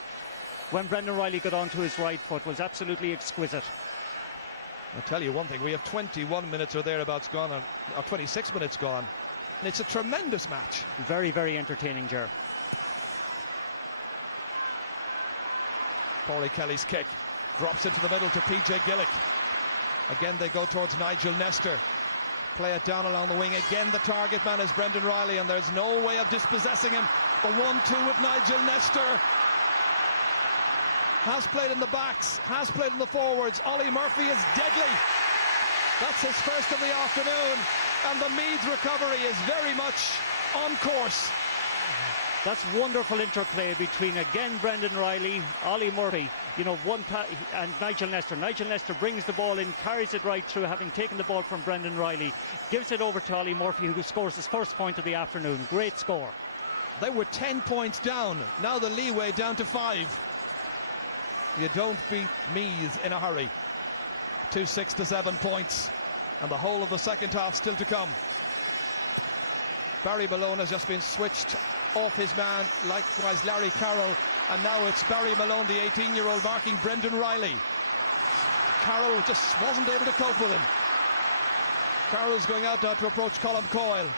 when Brendan Riley got onto his right foot was absolutely exquisite. I'll tell you one thing, we have 21 minutes or thereabouts gone, or 26 minutes gone. And it's a tremendous match. Very, very entertaining, Ger. Paulie Kelly's kick drops into the middle to PJ Gillick. Again they go towards Nigel Nestor. Play it down along the wing. Again the target man is Brendan Riley, and there's no way of dispossessing him. The 1-2 with Nigel Nestor. Has played in the backs, has played in the forwards. Ollie Murphy is deadly. That's his first of the afternoon, and the Meath recovery is very much on course. That's wonderful interplay between, again, Brendan Riley, Ollie Murphy, and Nigel Nestor. Nigel Nestor brings the ball in, carries it right through, having taken the ball from Brendan Riley, gives it over to Ollie Murphy, who scores his first point of the afternoon. Great score. They were 10 points down. Now the leeway down to 5. You don't beat Meath in a hurry. 6 to 7 points, and the whole of the second half still to come. Barry Malone has just been switched off his man, likewise Larry Carroll, and now it's Barry Malone, the 18-year-old, marking Brendan Riley. Carroll just wasn't able to cope with him. Carroll's going out now to approach Colm Coyle.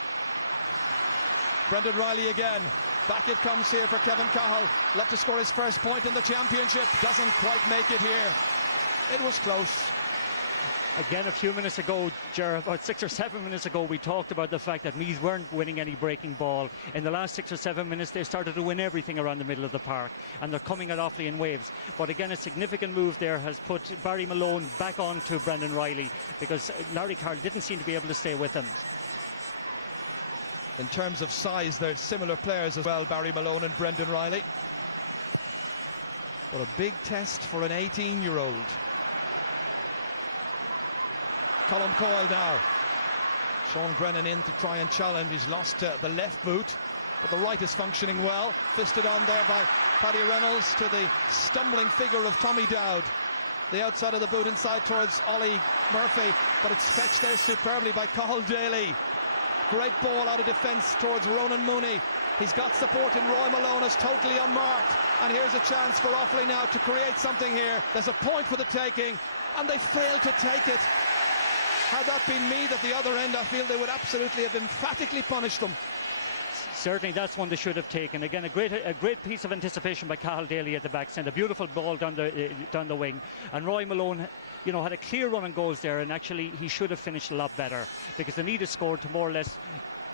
Brendan Riley again. Back it comes here for Kevin Cahill. Love to score his first point in the championship. Doesn't quite make it here. It was close. Again, a few minutes ago, Gerard, about 6 or 7 minutes ago, we talked about the fact that Meath weren't winning any breaking ball. In the last 6 or 7 minutes, they started to win everything around the middle of the park, and they're coming at Offaly in waves. But again, a significant move there has put Barry Malone back on to Brendan Riley, because Larry Carroll didn't seem to be able to stay with him. In terms of size, they're similar players as well, Barry Malone and Brendan Riley. What a big test for an 18-year-old. Colm Coyle now. Sean Brennan in to try and challenge. He's lost the left boot, but the right is functioning well. Fisted on there by Paddy Reynolds to the stumbling figure of Tommy Dowd. The outside of the boot inside towards Ollie Murphy, but it's fetched there superbly by Cathal Daly. Great ball out of defence towards Ronan Mooney. He's got support in Roy Malone, is totally unmarked. And here's a chance for Offaly now to create something here. There's a point for the taking, and they failed to take it. Had that been Meath at the other end, I feel they would absolutely have emphatically punished them. Certainly, that's one they should have taken. Again, a great piece of anticipation by Cathal Daly at the back, sent a beautiful ball down the wing. And Roy Malone, had a clear run on goals there, and actually he should have finished a lot better, because they needed scored to more or less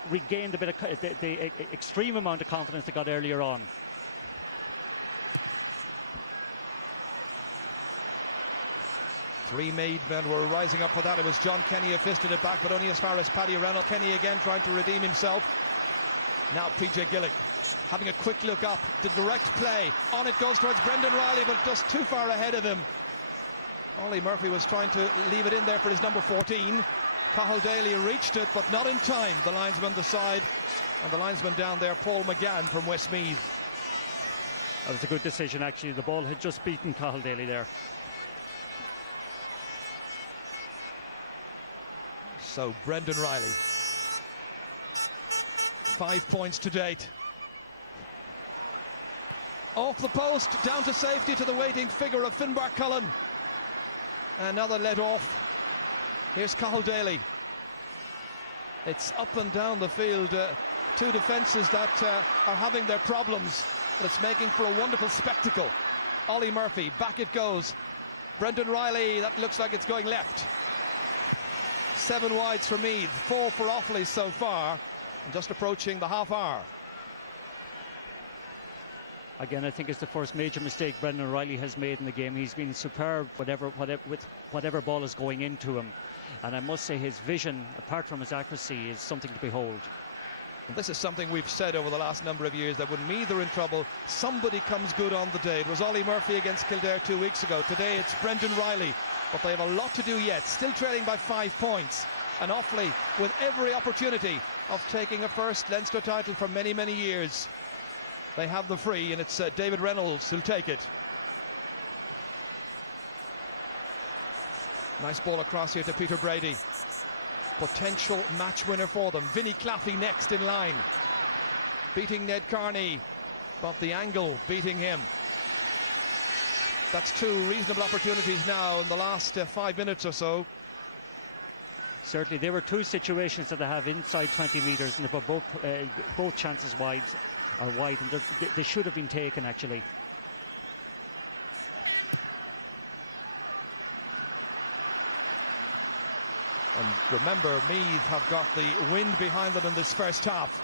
regain the extreme amount of confidence they got earlier on. Three Meath men were rising up for that. It was John Kenny who fisted it back, but only as far as Paddy Reynolds. Kenny again trying to redeem himself. Now PJ Gillick having a quick look up. The direct play. On it goes towards Brendan Riley, but just too far ahead of him. Ollie Murphy was trying to leave it in there for his number 14. Cathal Daly reached it, but not in time. The linesman the side, and the linesman down there, Paul McGann from Westmeath. That was a good decision, actually. The ball had just beaten Cathal Daly there. So Brendan Riley, 5 points to date. Off the post, down to safety to the waiting figure of Finbar Cullen. Another let off. Here's Cathal Daly. It's up and down the field. Two defences that are having their problems, but it's making for a wonderful spectacle. Ollie Murphy, back it goes. Brendan Riley, that looks like it's going left. 7 wides for Meath, 4 for Offaly so far, and just approaching the half hour. Again, I think it's the first major mistake Brendan Riley has made in the game. He's been superb with whatever ball is going into him, and I must say his vision, apart from his accuracy, is something to behold. And this is something we've said over the last number of years, that when Meath are in trouble, somebody comes good on the day. It was Ollie Murphy against Kildare 2 weeks ago. Today it's Brendan Riley. But they have a lot to do yet, still trailing by 5 points. And Offaly with every opportunity of taking a first Leinster title for many, many years. They have the free, and it's David Reynolds who'll take it. Nice ball across here to Peter Brady. Potential match winner for them. Vinnie Claffey next in line. Beating Ned Carney, but the angle beating him. That's two reasonable opportunities now in the last 5 minutes or so. Certainly, there were two situations that they have inside 20 metres, and they were both chances wide, and they should have been taken, actually. And remember, Meath have got the wind behind them in this first half.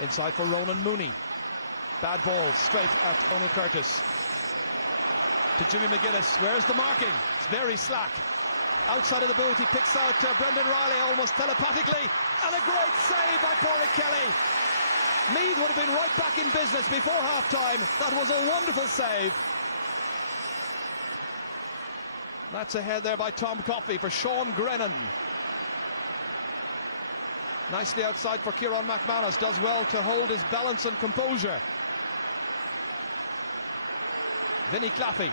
Inside for Ronan Mooney. Bad ball straight at Donald Curtis. To Jimmy McGuinness. Where's the marking? It's very slack. Outside of the boot, he picks out Brendan Riley almost telepathically. And a great save by Pádraig Kelly. Meath would have been right back in business before half-time. That was a wonderful save. That's ahead there by Tom Coffey for Sean Grennan. Nicely outside for Kieran McManus. Does well to hold his balance and composure. Vinnie Claffey.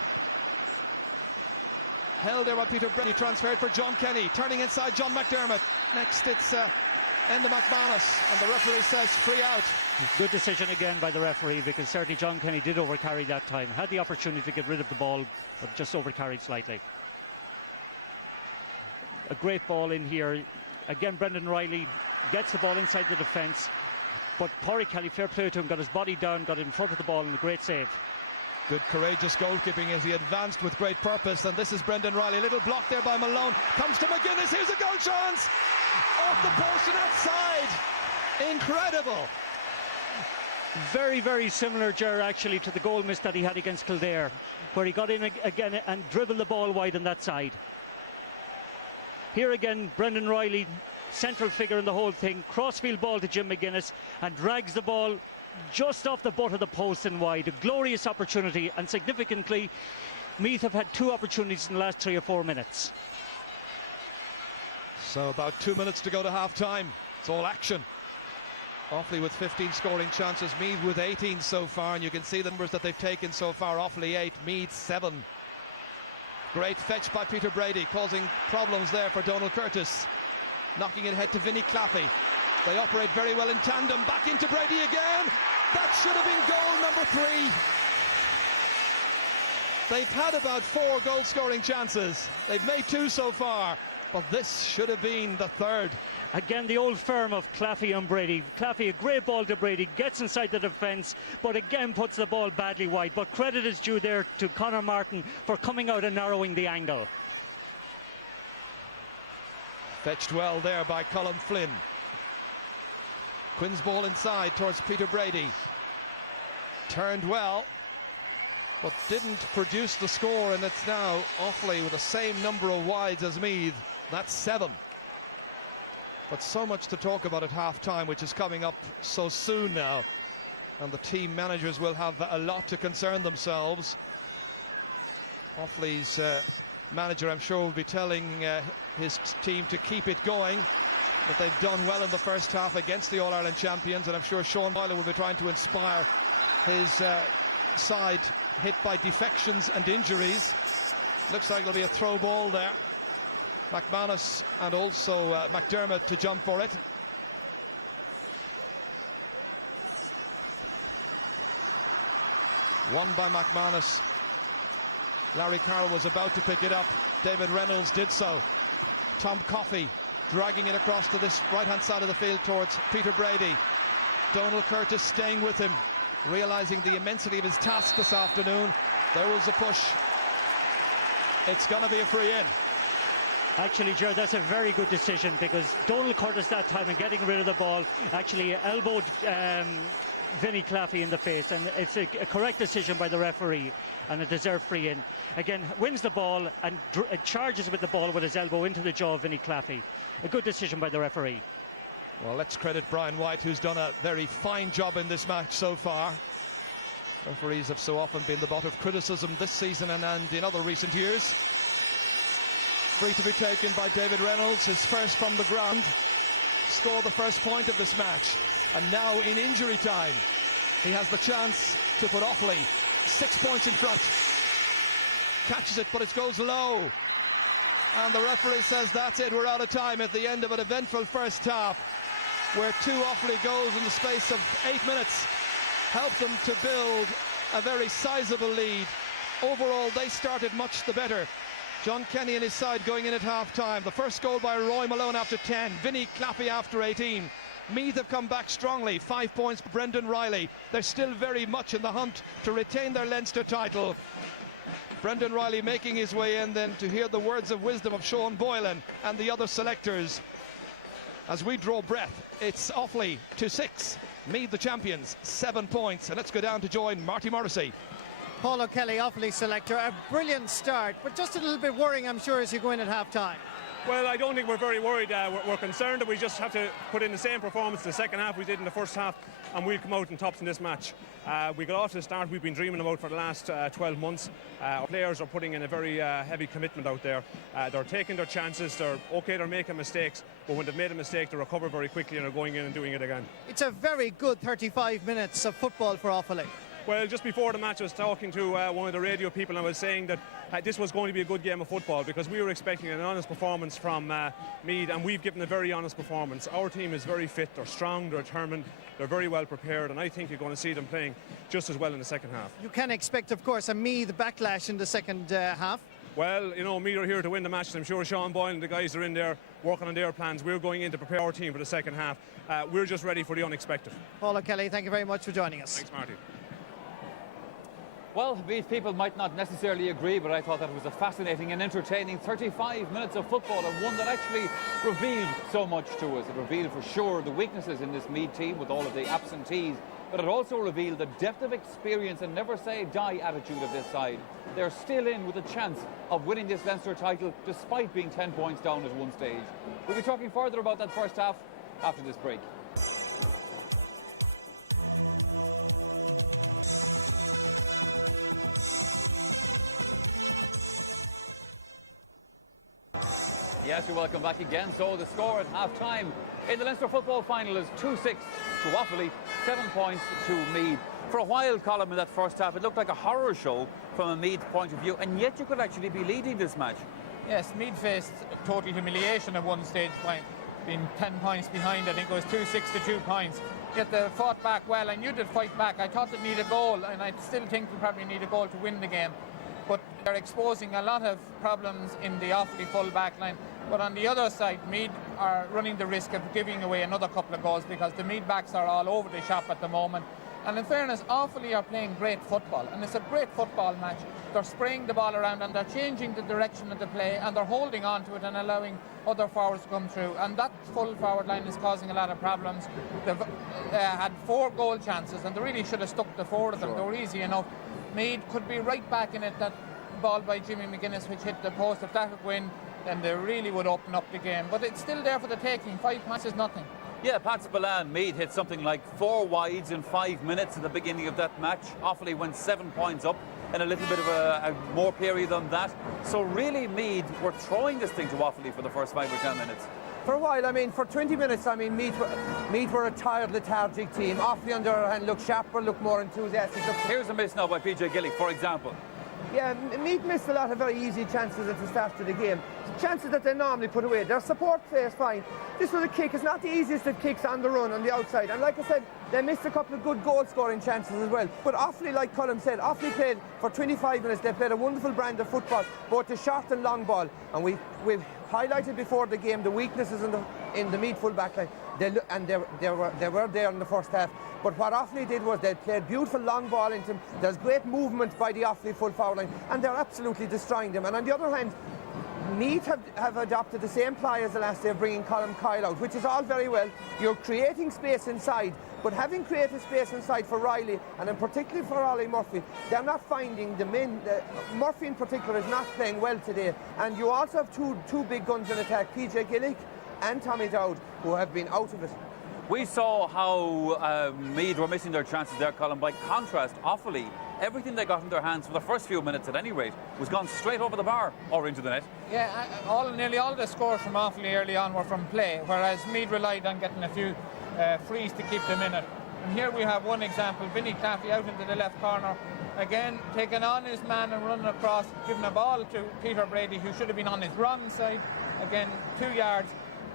Held there by Peter Brady. Transferred for John Kenny. Turning inside John McDermott. Next it's Enda McManus. And the referee says free out. Good decision again by the referee, because certainly John Kenny did overcarry that time. Had the opportunity to get rid of the ball, but just overcarried slightly. A great ball in here. Again, Brendan Riley gets the ball inside the defence, but Pádraig Kelly, fair play to him, got his body down, got in front of the ball, and a great save. Good courageous goalkeeping as he advanced with great purpose. And this is Brendan Riley. A little block there by Malone. Comes to McGuinness. Here's a goal chance. Off the post and outside. Incredible. Very, very similar, Ger, actually, to the goal miss that he had against Kildare, where he got in again and dribbled the ball wide on that side. Here again, Brendan Riley, central figure in the whole thing. Crossfield ball to Jim McGuinness and drags the ball just off the butt of the post and wide. A glorious opportunity, and significantly, Meath have had two opportunities in the last 3 or 4 minutes. So about 2 minutes to go to half-time. It's all action. Offaly with 15 scoring chances, Meath with 18 so far, and you can see the numbers that they've taken so far. Offaly 8, Meath 7. Great fetch by Peter Brady, causing problems there for Donald Curtis. Knocking it ahead to Vinnie Claffey. They operate very well in tandem. Back into Brady again. That should have been goal number 3. They've had about 4 goal-scoring chances. They've made 2 so far, but this should have been the 3rd. Again, the old firm of Claffey and Brady. Claffey, a great ball to Brady, gets inside the defence, but again puts the ball badly wide. But credit is due there to Conor Martin for coming out and narrowing the angle. Fetched well there by Colin Flynn. Quinn's ball inside towards Peter Brady. Turned well, but didn't produce the score, and it's now Offaly with the same number of wides as Meath. That's 7. But so much to talk about at half-time, which is coming up so soon now. And the team managers will have a lot to concern themselves. Offaly's manager, I'm sure, will be telling his team to keep it going. But they've done well in the first half against the All-Ireland champions. And I'm sure Sean Boylan will be trying to inspire his side hit by defections and injuries. Looks like it'll be a throw ball there. McManus and also McDermott to jump for it. Won by McManus. Larry Carroll was about to pick it up. David Reynolds did so. Tom Coffey dragging it across to this right-hand side of the field towards Peter Brady. Donald Curtis staying with him, realising the immensity of his task this afternoon. There was a push. It's going to be a free in. Actually, Ger, that's a very good decision, because Donald Curtis that time in getting rid of the ball actually elbowed Vinnie Claffey in the face, and it's a correct decision by the referee, and a deserved free in. Again, wins the ball and charges with the ball with his elbow into the jaw of Vinnie Claffey. A good decision by the referee. Well, let's credit Brian White, who's done a very fine job in this match so far. Referees have so often been the butt of criticism this season and in other recent years. Free to be taken by David Reynolds, his first from the ground. Scored the first point of this match. And now in injury time, he has the chance to put Offaly 6 points in front. Catches it, but it goes low. And the referee says that's it, we're out of time at the end of an eventful first half, where 2 Offaly goals in the space of 8 minutes helped them to build a very sizable lead. Overall, they started much the better. John Kenny and his side going in at half-time. The first goal by Roy Malone after 10. Vinnie Clappy after 18. Meath have come back strongly. 5 points for Brendan Riley. They're still very much in the hunt to retain their Leinster title. Brendan Riley making his way in then to hear the words of wisdom of Sean Boylan and the other selectors. As we draw breath, it's Offaly to 6. Meath the champions, 7 points. And let's go down to join Marty Morrissey. Paul O'Kelly, Offaly selector, a brilliant start, but just a little bit worrying, I'm sure, as you go in at half-time. Well, I don't think we're very worried. We're concerned that we just have to put in the same performance the second half we did in the first half, and we'll come out on tops in this match. We got off to the start we've been dreaming about for the last 12 months. Our players are putting in a very heavy commitment out there. They're taking their chances. They're making mistakes, but when they've made a mistake, they recover very quickly and are going in and doing it again. It's a very good 35 minutes of football for Offaly. Well, just before the match I was talking to one of the radio people, and I was saying that this was going to be a good game of football because we were expecting an honest performance from Meath, and we've given a very honest performance. Our team is very fit, they're strong, they're determined, they're very well prepared, and I think you're going to see them playing just as well in the second half. You can expect, of course, a Meath backlash in the second half. Well, you know, Meath are here to win the match. I'm sure Sean Boylan and the guys are in there working on their plans. We're going in to prepare our team for the second half. We're just ready for the unexpected. Paul O'Kelly, thank you very much for joining us. Thanks, Marty. Well, these people might not necessarily agree, but I thought that was a fascinating and entertaining 35 minutes of football, and one that actually revealed so much to us. It revealed for sure the weaknesses in this Meath team with all of the absentees, but it also revealed the depth of experience and never say die attitude of this side. They're still in with a chance of winning this Leinster title despite being 10 points down at one stage. We'll be talking further about that first half after this break. Yes, you're welcome back again. So the score at half-time in the Leinster football final is 2-6 to Offaly, 7 points to Meath. For a while, Colin, in that first half, it looked like a horror show from a Meath point of view, and yet you could actually be leading this match. Yes, Meath faced total humiliation at one stage by being 10 points behind. I think it was 2-6 to 2 points. Yet they fought back well, and you did fight back. I thought they'd need a goal, and I still think we probably need a goal to win the game. But they're exposing a lot of problems in the Offaly full back line. But on the other side, Meath are running the risk of giving away another couple of goals because the Meath backs are all over the shop at the moment. And in fairness, Offaly are playing great football, and it's a great football match. They're spraying the ball around and they're changing the direction of the play, and they're holding on to it and allowing other forwards to come through. And that full forward line is causing a lot of problems. They've had 4 goal chances, and they really should have stuck to 4 of them. They were easy enough. Meath could be right back in it. That ball by Jimmy McGuinness, which hit the post, if that would win, then they really would open up the game. But it's still there for the taking. 5 points is nothing. Yeah, Pat Spillane, Meath hit something like 4 wides in 5 minutes at the beginning of that match. Offaly went 7 points up in a little bit of a more period than that. So really, Meath were throwing this thing to Offaly for the first 5 or 10 minutes. For a while, I mean, for 20 minutes, I mean, Meath were a tired, lethargic team. Offaly, on the other hand, looked sharper, looked more enthusiastic. Here's a miss now by PJ Gillick, for example. Yeah, Meath missed a lot of very easy chances at the start of the game. Chances that they normally put away. Their support play is fine. This was a kick. It's not the easiest of kicks on the run, on the outside. And like I said, they missed a couple of good goal-scoring chances as well. But Offaly, like Colin said, Offaly played for 25 minutes. They played a wonderful brand of football, both the short and long ball. And we've highlighted before the game the weaknesses in the Meath full back line. They were there in the first half. But what Offaly did was they played beautiful long ball into them. There's great movement by the Offaly full forward line, and they're absolutely destroying them. And on the other hand, Meath have adopted the same ply as the last day of bringing Colin Kyle out, which is all very well. You're creating space inside, but having created space inside for Riley, and in particular for Ollie Murphy, they're not finding the men. Murphy in particular is not playing well today. And you also have two big guns in attack, PJ Gillick and Tommy Dowd, who have been out of it. We saw how Meath were missing their chances there, Colin. By contrast, Offaly everything they got in their hands for the first few minutes at any rate was gone straight over the bar or into the net. Yeah, nearly all the scores from Offaly early on were from play, whereas Meath relied on getting a few frees to keep them in it. And here we have one example, Vinny Claffey out into the left corner, again taking on his man and running across, giving a ball to Peter Brady, who should have been on his wrong side, again 2 yards.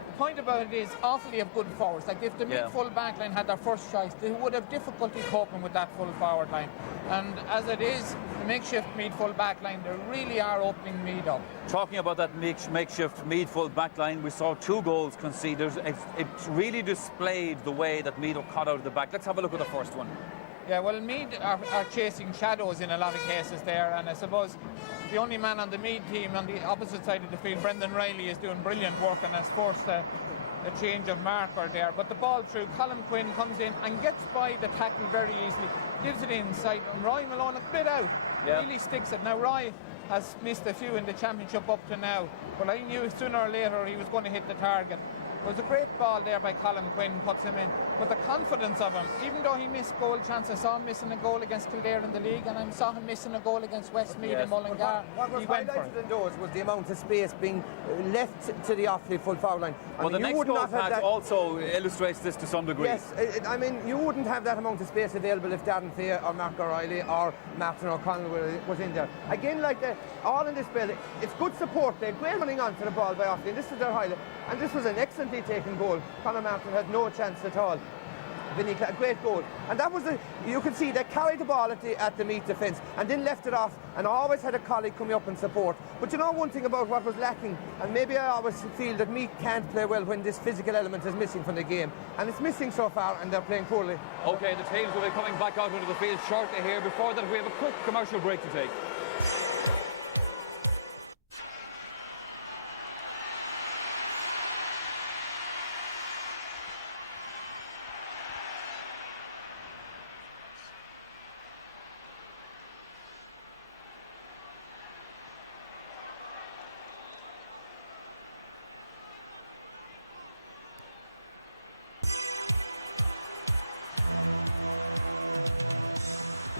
The point about it is Offaly have good forwards. Like if the Meath full back line had their first choice, they would have difficulty coping with that full forward line. And as it is, the makeshift Meath full back line, they really are opening Meath up. Talking about that makeshift Meath full back line, we saw 2 goals conceded. It really displayed the way that Meath are caught out of the back. Let's have a look at the first one. Yeah, well, Meath are chasing shadows in a lot of cases there, and I suppose the only man on the Meath team on the opposite side of the field, Brendan Riley, is doing brilliant work and has forced a change of marker there. But the ball through, Colin Quinn comes in and gets by the tackle very easily, gives it inside, and Roy Malone a bit out, really sticks it. Now, Roy has missed a few in the championship up to now, but I knew sooner or later he was going to hit the target. It was a great ball there by Colin Quinn, puts him in. But the confidence of him, even though he missed goal chances, I saw him missing a goal against Kildare in the league, and I saw him missing a goal against Westmeath and Mullingar. What was highlighted in those was the amount of space being left to the Offaly full foul line. Well, the next goal also illustrates this to some degree. Yes, I mean, you wouldn't have that amount of space available if Darren Fay or Mark O'Reilly or Martin O'Connell was in there. Again, like all in this spell, it's good support there, great running on to the ball by Offaly. This is their highlight. And this was an excellently taken goal. Conor Martin had no chance at all. Vinny, great goal. And that was you could see they carried the ball at the Meath defence and then left it off and always had a colleague coming up and support. But you know one thing about what was lacking, and maybe I always feel that Meath can't play well when this physical element is missing from the game. And it's missing so far, and they're playing poorly. OK, the teams will be coming back out into the field shortly here. Before that, we have a quick commercial break to take.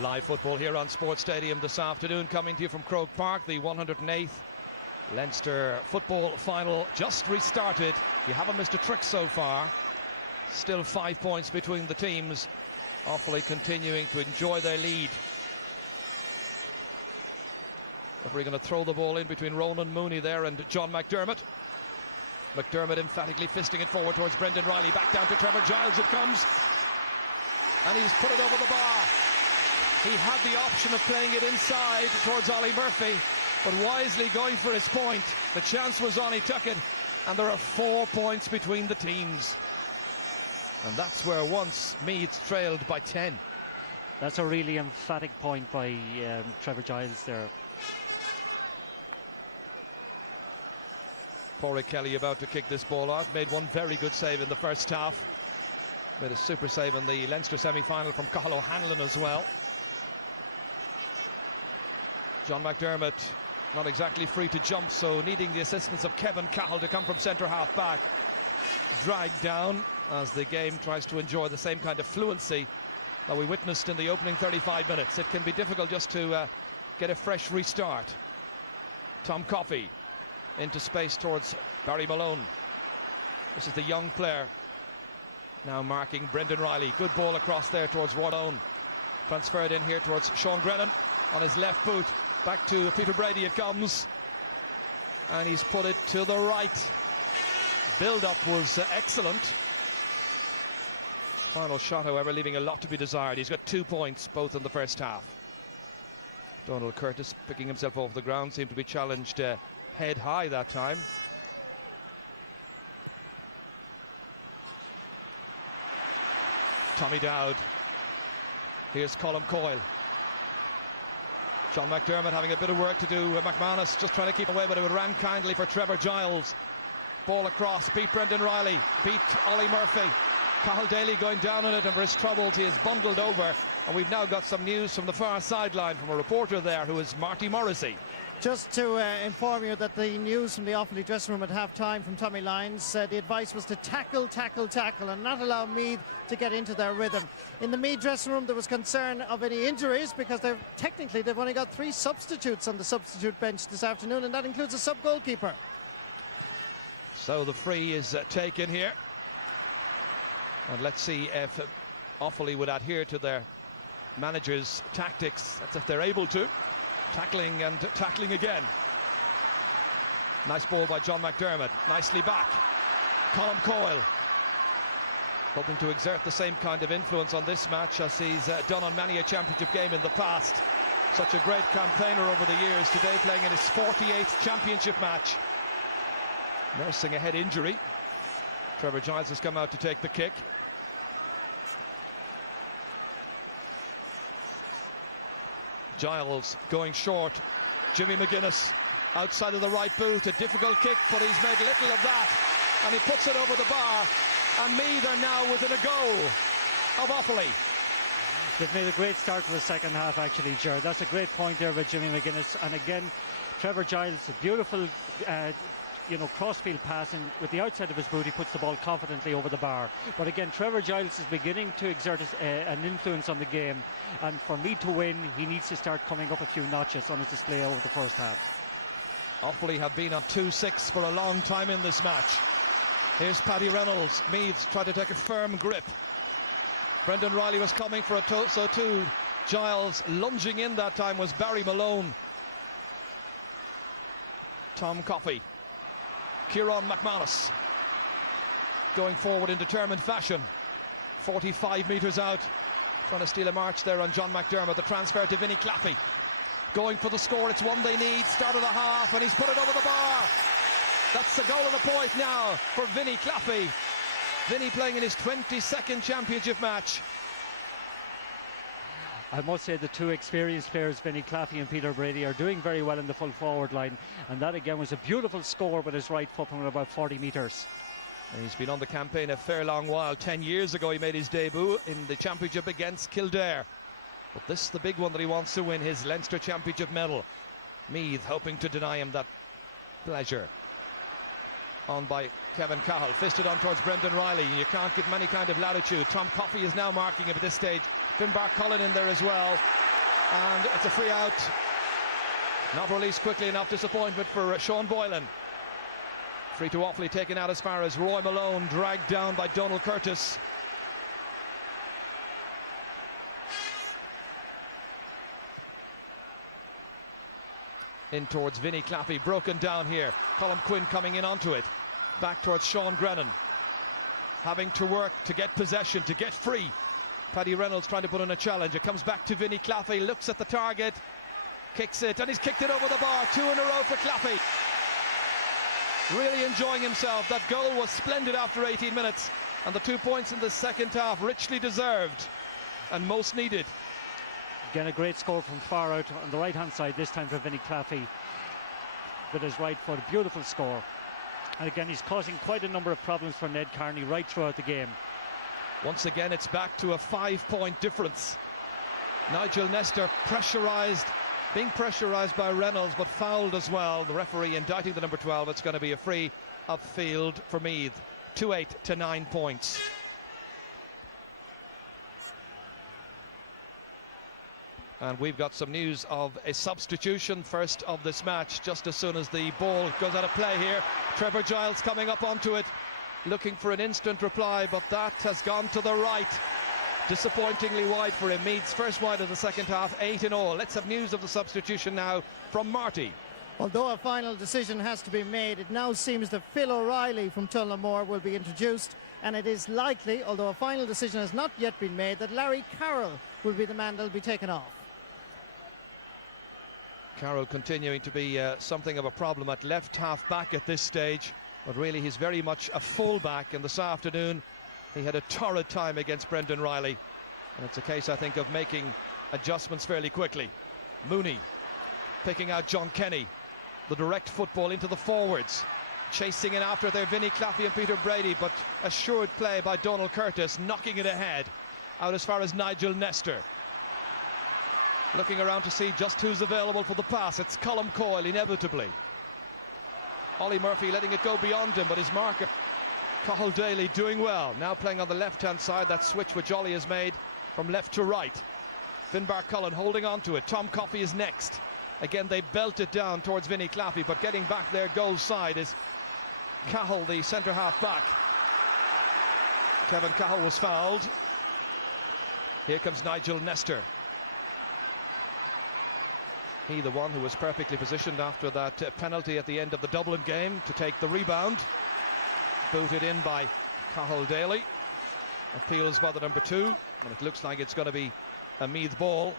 Live football here on Sports Stadium this afternoon, coming to you from Croke Park. The 108th Leinster football final just restarted. You haven't missed a trick so far. Still 5 points between the teams. Offaly continuing to enjoy their lead. We're going to throw the ball in between Ronan Mooney there and John McDermott. McDermott emphatically fisting it forward towards Brendan Riley. Back down to Trevor Giles it comes. And he's put it over the bar. He had the option of playing it inside towards Ollie Murphy, but wisely going for his point. The chance was on, he took it, and there are 4 points between the teams. And that's where once Meath trailed by 10. That's a really emphatic point by Trevor Giles there. Pádraig Kelly about to kick this ball out. Made one very good save in the first half. Made a super save in the Leinster semi-final from Cathal O'Hanlon as well. John McDermott not exactly free to jump, so needing the assistance of Kevin Cahill to come from centre half back. Dragged down as the game tries to enjoy the same kind of fluency that we witnessed in the opening 35 minutes. It can be difficult just to get a fresh restart. Tom Coffey into space towards Barry Malone. This is the young player now marking Brendan Riley. Good ball across there towards Roy Malone. Transferred in here towards Sean Grennan on his left boot. Back to Peter Brady it comes, and he's put it to the right. Build-up was excellent. Final shot, however, leaving a lot to be desired. He's got 2 points, both in the first half. Donald Curtis picking himself off the ground, seemed to be challenged head high that time. Tommy Dowd. Here's Colm Coyle. John McDermott having a bit of work to do. McManus just trying to keep away, but it ran kindly for Trevor Giles. Ball across, beat Brendan Riley, beat Ollie Murphy. Cathal Daly going down on it, and for his troubles he is bundled over. And we've now got some news from the far sideline from a reporter there who is Marty Morrissey. Just to inform you that the news from the Offaly dressing room at half-time from Tommy Lyons, the advice was to tackle and not allow Meath to get into their rhythm. In the Meath dressing room there was concern of any injuries because they've only got 3 substitutes on the substitute bench this afternoon, and that includes a sub-goalkeeper. So the free is taken here. And let's see if Offaly would adhere to their manager's tactics. That's if they're able to. Tackling and tackling again. Nice ball by John McDermott. Nicely back. Colm Coyle hoping to exert the same kind of influence on this match as he's done on many a championship game in the past. Such a great campaigner over the years. Today playing in his 48th championship match. Nursing a head injury. Trevor Giles has come out to take the kick. Giles going short. Jimmy McGuinness outside of the right boot. A difficult kick, but he's made little of that. And he puts it over the bar. And Meath are now within a goal of Offaly. They've made a great start to the second half, actually, Ger. That's a great point there by Jimmy McGuinness. And again, Trevor Giles, a beautiful crossfield pass, and with the outside of his boot he puts the ball confidently over the bar. But again, Trevor Giles is beginning to exert an influence on the game, and for Meath to win he needs to start coming up a few notches on his display over the first half. Offaly have been on 2-6 for a long time in this match. Here's Paddy Reynolds. Meath tried to take a firm grip. Brendan Riley was coming for a so too. Giles lunging in that time was Barry Malone. Tom Coffey. Kieran McManus going forward in determined fashion. 45 metres out, trying to steal a march there on John McDermott. The transfer to Vinnie Claffey, going for the score. It's one they need. Start of the half, and he's put it over the bar. That's the goal of the point now for Vinnie Claffey. Vinnie playing in his 22nd championship match. I must say the 2 experienced players, Vinnie Claffey and Peter Brady, are doing very well in the full forward line, and that again was a beautiful score with his right foot from about 40 metres. And he's been on the campaign a fair long while. 10 years ago he made his debut in the championship against Kildare, but this is the big one that he wants to win, his Leinster championship medal. Meath hoping to deny him that pleasure. On by Kevin Cahill, fisted on towards Brendan Riley. You can't give him any kind of latitude. Tom Coffey is now marking him at this stage. Finbar Cullen in there as well, and it's a free out, not released quickly enough. Disappointment for Sean Boylan. Free to Offaly, taken out as far as Roy Malone, dragged down by Donald Curtis. In towards Vinnie Claffey, broken down here. Colm Quinn coming in onto it, back towards Sean Grennan, having to work to get possession, to get free. Paddy Reynolds trying to put in a challenge. It comes back to Vinnie Claffey, looks at the target, kicks it, and he's kicked it over the bar. 2 in a row for Claffey. Really enjoying himself. That goal was splendid after 18 minutes, and the 2 points in the second half richly deserved and most needed. Again, a great score from far out on the right hand side, this time for Vinnie Claffey with his right foot. Beautiful score, and again he's causing quite a number of problems for Ned Carney right throughout the game. Once again it's back to a 5-point difference. Nigel Nestor being pressurised by Reynolds, but fouled as well. The referee indicting the number 12. It's going to be a free upfield for Meath. 2-8 to 9 points. And we've got some news of a substitution first of this match, just as soon as the ball goes out of play here. Trevor Giles coming up onto it, looking for an instant reply, but that has gone to the right. Disappointingly wide for him. Meath's first wide of the second half, 8 in all. Let's have news of the substitution now from Marty. Although a final decision has to be made, it now seems that Phil O'Reilly from Tullamore will be introduced, and it is likely, although a final decision has not yet been made, that Larry Carroll will be the man that will be taken off. Carroll continuing to be something of a problem at left half back at this stage, but really he's very much a full back, and this afternoon he had a torrid time against Brendan Riley, and it's a case, I think, of making adjustments fairly quickly. Mooney picking out John Kenny, the direct football into the forwards, chasing in after there Vinnie Claffey and Peter Brady, but assured play by Donald Curtis, knocking it ahead out as far as Nigel Nestor. Looking around to see just who's available for the pass. It's Colm Coyle, inevitably. Ollie Murphy letting it go beyond him, but his marker, Cathal Daly, doing well. Now playing on the left-hand side, that switch which Ollie has made from left to right. Finbar Cullen holding on to it. Tom Coffey is next. Again, they belt it down towards Vinnie Claffey, but getting back their goal side is Cahill, the centre-half back. Kevin Cahill was fouled. Here comes Nigel Nestor. He, the one who was perfectly positioned after that penalty at the end of the Dublin game to take the rebound. Booted in by Cathal Daly. Appeals by the number 2, and it looks like it's going to be a Meath ball.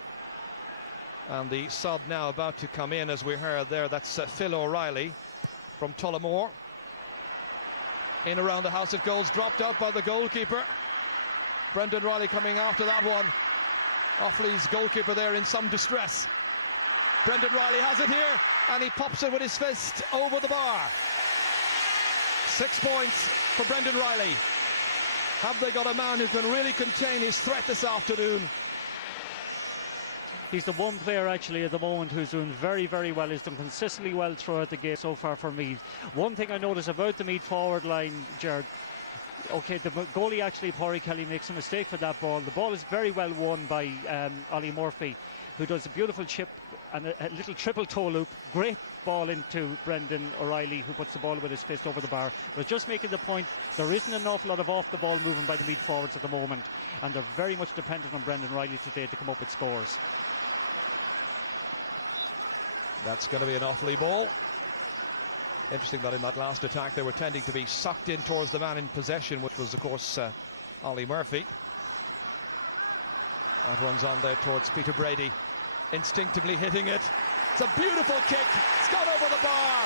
And the sub now about to come in, as we heard there. That's Phil O'Reilly from Tullamore. In around the house it goes, dropped out by the goalkeeper. Brendan Riley coming after that one. Offaly's goalkeeper there in some distress. Brendan Riley has it here, and he pops it with his fist over the bar. 6 points for Brendan Riley. Have they got a man who can really contain his threat this afternoon? He's the one player actually at the moment who's doing very, very well. He's done consistently well throughout the game so far for Meath. One thing I noticed about the Meath forward line, Gerard, okay, the goalie actually, Pádraig Kelly, makes a mistake for that ball. The ball is very well won by Ollie Murphy, who does a beautiful chip and a little triple toe loop. Great ball into Brendan O'Reilly, who puts the ball with his fist over the bar. But just making the point, there isn't an awful lot of off the ball movement by the Meath forwards at the moment, and they're very much dependent on Brendan Riley today to come up with scores. That's going to be an Offaly ball. Interesting that in that last attack they were tending to be sucked in towards the man in possession, which was of course Ollie Murphy. That runs on there towards Peter Brady, instinctively hitting it. It's a beautiful kick. It's gone over the bar.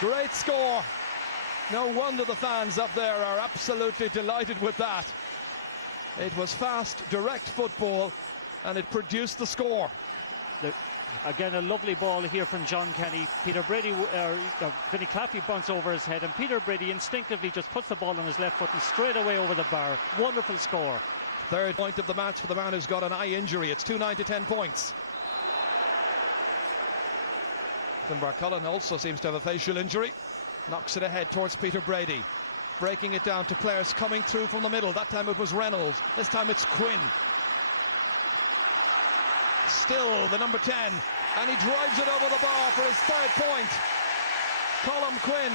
Great score. No wonder the fans up there are absolutely delighted with that. It was fast, direct football, and it produced the score. Again, a lovely ball here from John Kenny. Peter Brady, Vinnie Claffey bunts over his head, and Peter Brady instinctively just puts the ball on his left foot and straight away over the bar. Wonderful score. Third point of the match for the man who's got an eye injury. It's 2-9 to 10 points. Finbar Cullen also seems to have a facial injury. Knocks it ahead towards Peter Brady. Breaking it down to players coming through from the middle. That time it was Reynolds. This time it's Quinn. Still the number 10, and he drives it over the bar for his 3rd point. Colm Quinn.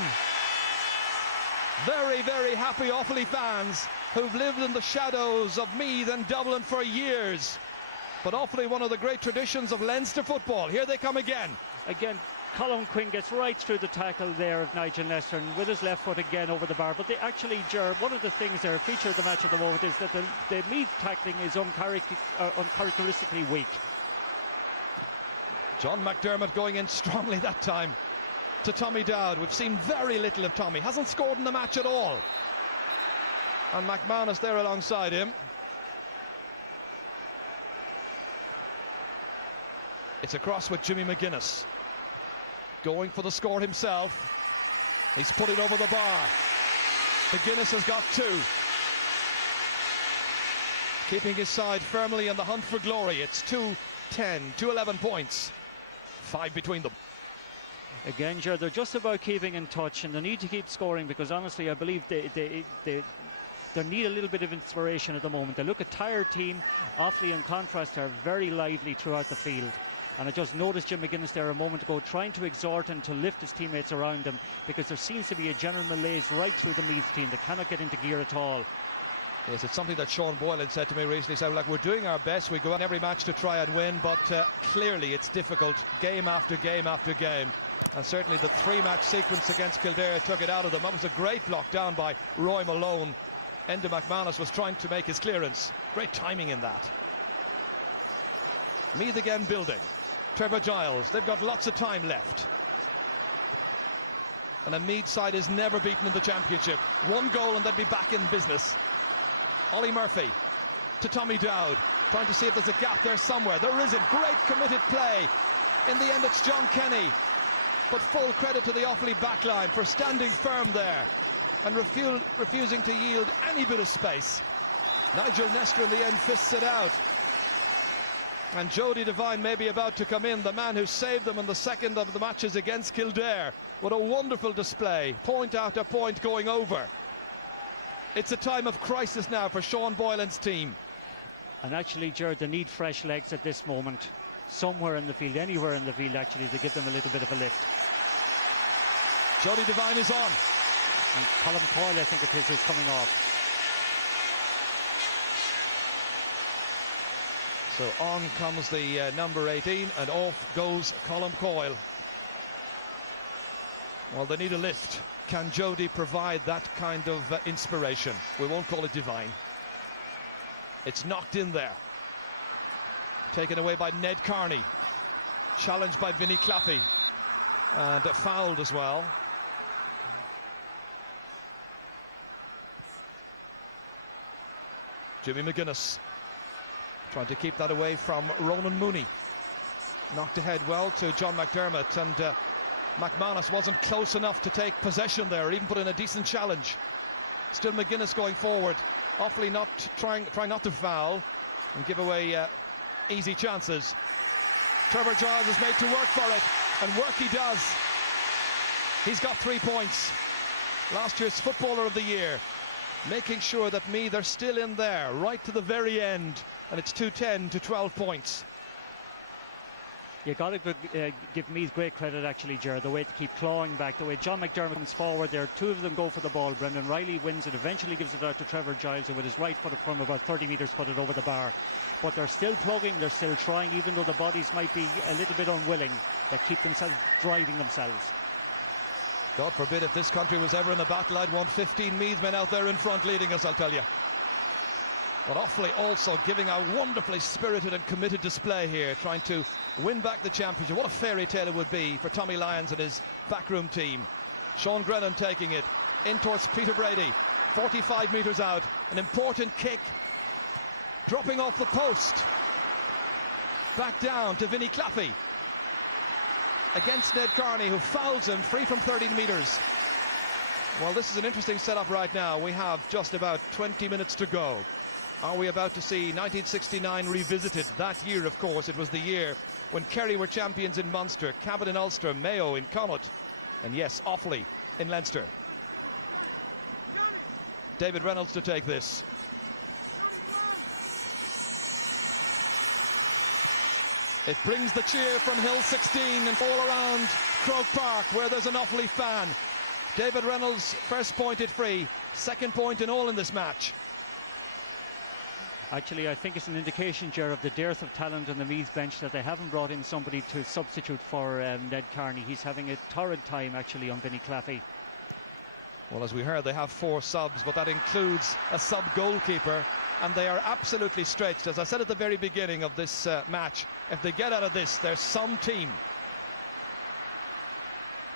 Very, very happy Offaly fans who've lived in the shadows of Meath and Dublin for years. But Offaly, one of the great traditions of Leinster football. Here they come again. Again, Colm Quinn gets right through the tackle there of Nigel Nestor, and with his left foot again over the bar. But they actually, one of the things that are featured of the match at the moment is that the Meath tackling is uncharacteristically weak. John McDermott going in strongly that time to Tommy Dowd. We've seen very little of Tommy. Hasn't scored in the match at all. And McManus there alongside him. It's across with Jimmy McGuinness. Going for the score himself. He's put it over the bar. McGuinness has got 2. Keeping his side firmly in the hunt for glory. It's 2-10, 2-11 points. 5 between them. Again, Ger, they're just about keeping in touch, and they need to keep scoring, because honestly I believe they need a little bit of inspiration at the moment. They look a tired team. Offaly in contrast are very lively throughout the field, and I just noticed Jim McGuinness there a moment ago trying to exhort him to lift his teammates around him, because there seems to be a general malaise right through the Meath team. They cannot get into gear at all. Yes, it's something that Sean Boylan said to me recently. He said, like, we're doing our best, we go on every match to try and win, but clearly it's difficult game after game after game. And certainly the 3-match sequence against Kildare took it out of them. That was a great block down by Roy Malone. Enda McManus was trying to make his clearance. Great timing in that. Meath again building. Trevor Giles, they've got lots of time left. And a Meath side is never beaten in the championship. 1 goal and they'd be back in business. Ollie Murphy to Tommy Dowd, trying to see if there's a gap there somewhere. There isn't. Great committed play. In the end, it's John Kenny. But full credit to the Offaly backline for standing firm there and refusing to yield any bit of space. Nigel Nestor in the end fists it out. And Jody Devine may be about to come in, the man who saved them in the second of the matches against Kildare. What a wonderful display, point after point going over. It's a time of crisis now for Sean Boylan's team. And actually, Gerard, they need fresh legs at this moment. Somewhere in the field, anywhere in the field actually, to give them a little bit of a lift. Jody Devine is on. And Colm Coyle, I think it is coming off. So on comes the number 18 and off goes Colm Coyle. Well, they need a lift. Can Jody provide that kind of inspiration? We won't call it divine. It's knocked in there. Taken away by Ned Carney. Challenged by Vinnie Claffey. And fouled as well. Jimmy McGuinness trying to keep that away from Ronan Mooney. Knocked ahead well to John McDermott, and McManus wasn't close enough to take possession there, or even put in a decent challenge. Still McGuinness going forward. Offaly not trying not to foul and give away easy chances. Trevor Giles is made to work for it, and work he does. He's got 3 points. Last year's Footballer of the Year, making sure that Meath are still in there right to the very end, and it's 2-10 to 12 points. You got to give Meath great credit, actually, Gerard, the way to keep clawing back, the way John McDermott comes forward there. Two of them go for the ball. Brendan Riley wins it, eventually gives it out to Trevor Giles, who with his right foot from about 30 metres put it over the bar. But they're still plugging, they're still trying, even though the bodies might be a little bit unwilling. They keep themselves driving themselves. God forbid if this country was ever in a battle, I'd want 15 Meath men out there in front leading us, I'll tell you. But Offaly also giving a wonderfully spirited and committed display here, trying to win back the championship. What a fairy tale it would be for Tommy Lyons and his backroom team. Sean Grennan taking it in towards Peter Brady, 45 metres out, an important kick, dropping off the post, back down to Vinnie Claffey against Ned Carney, who fouls him free from 30 metres. Well, this is an interesting setup right now. We have just about 20 minutes to go. Are we about to see 1969 revisited? That year, of course, it was the year when Kerry were champions in Munster, Cavan in Ulster, Mayo in Connacht, and yes, Offaly in Leinster. David Reynolds to take this. It brings the cheer from Hill 16 and all around Croke Park, where there's an Offaly fan. David Reynolds, first pointed free, second point in all in this match. Actually, I think it's an indication, Ger, of the dearth of talent on the Meath bench, that they haven't brought in somebody to substitute for Ned Carney. He's having a torrid time, actually, on Vinnie Claffey. Well, as we heard, they have 4 subs, but that includes a sub-goalkeeper, and they are absolutely stretched. As I said at the very beginning of this match, if they get out of this, there's some team.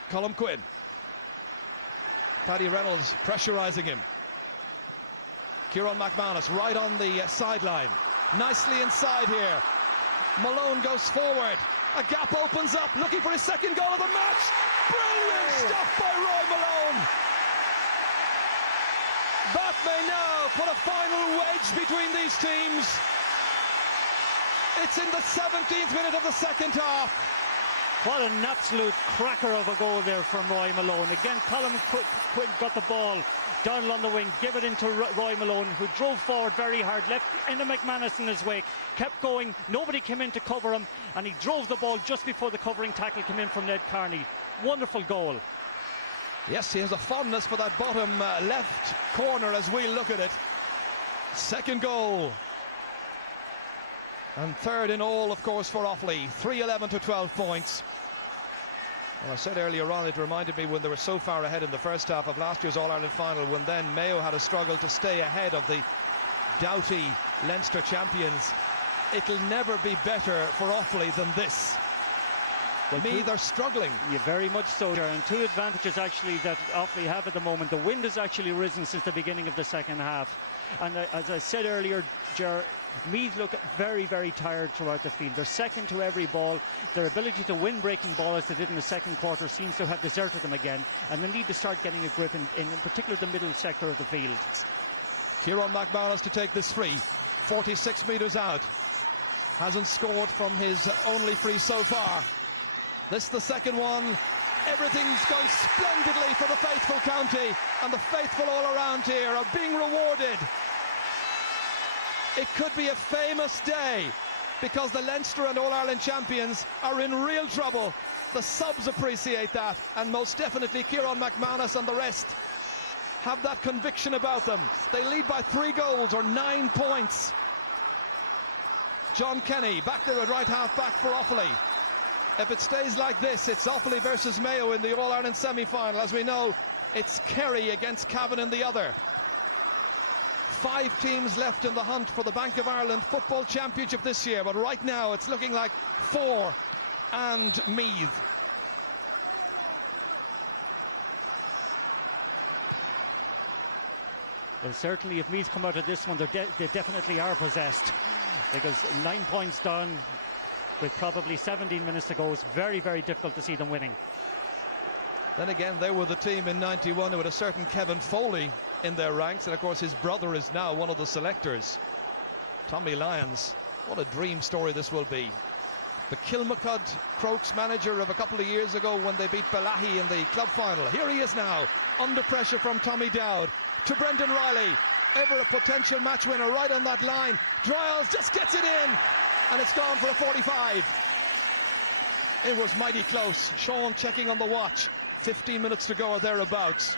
Colm Quinn. Paddy Reynolds pressurising him. Kieran McManus right on the sideline. Nicely inside here. Malone goes forward. A gap opens up, looking for his second goal of the match. Brilliant stuff by Roy Malone. That may now put a final wedge between these teams. It's in the 17th minute of the second half. What an absolute cracker of a goal there from Roy Malone. Again, Colm Quinn got the ball. Donald on the wing, give it into Roy Malone, who drove forward very hard, left into McManus in his wake, kept going, nobody came in to cover him, and he drove the ball just before the covering tackle came in from Ned Carney. Wonderful goal. Yes, he has a fondness for that bottom left corner as we look at it. Second goal. And third in all, of course, for Offaly. 3-11 to 12 points. Well, I said earlier on, it reminded me when they were so far ahead in the first half of last year's All-Ireland final, when then Mayo had a struggle to stay ahead of the doughty Leinster champions. It'll never be better for Offaly than this. Well, Meath are struggling. Yeah, very much so. And 2 advantages actually that Offaly have at the moment. The wind has actually risen since the beginning of the second half. And as I said earlier, Ger, Meath look very, very tired throughout the field. They're second to every ball. Their ability to win breaking ball, as they did in the second quarter, seems to have deserted them again. And they need to start getting a grip in particular the middle sector of the field. Kieran McManus to take this free. 46 metres out. hasn't scored from his only free so far. This the second one. Everything's going splendidly for the faithful county, and the faithful all around here are being rewarded. It could be a famous day, because the Leinster and All-Ireland champions are in real trouble. The subs appreciate that, and most definitely Kieran McManus and the rest have that conviction about them. They lead by 3 goals or 9 points. John Kenny back there at right half back for Offaly. If it stays like this, it's Offaly versus Mayo in the All-Ireland semi-final. As we know, it's Kerry against Cavan in the other. 5 teams left in the hunt for the Bank of Ireland Football Championship this year, but right now it's looking like 4 and Meath. Well, certainly if Meath come out of this one, they definitely are possessed, because 9 points down with probably 17 minutes to go. It's very, very difficult to see them winning. Then again, they were the team in 91 who had a certain Kevin Foley in their ranks, and of course his brother is now one of the selectors. Tommy Lyons, what a dream story this will be. The Kilmacud Crokes manager of a couple of years ago when they beat Balahi in the club final. Here he is now, under pressure from Tommy Dowd to Brendan Riley, ever a potential match winner right on that line. Dryles just gets it in, and it's gone for a 45. It was mighty close. Sean checking on the watch, 15 minutes to go or thereabouts.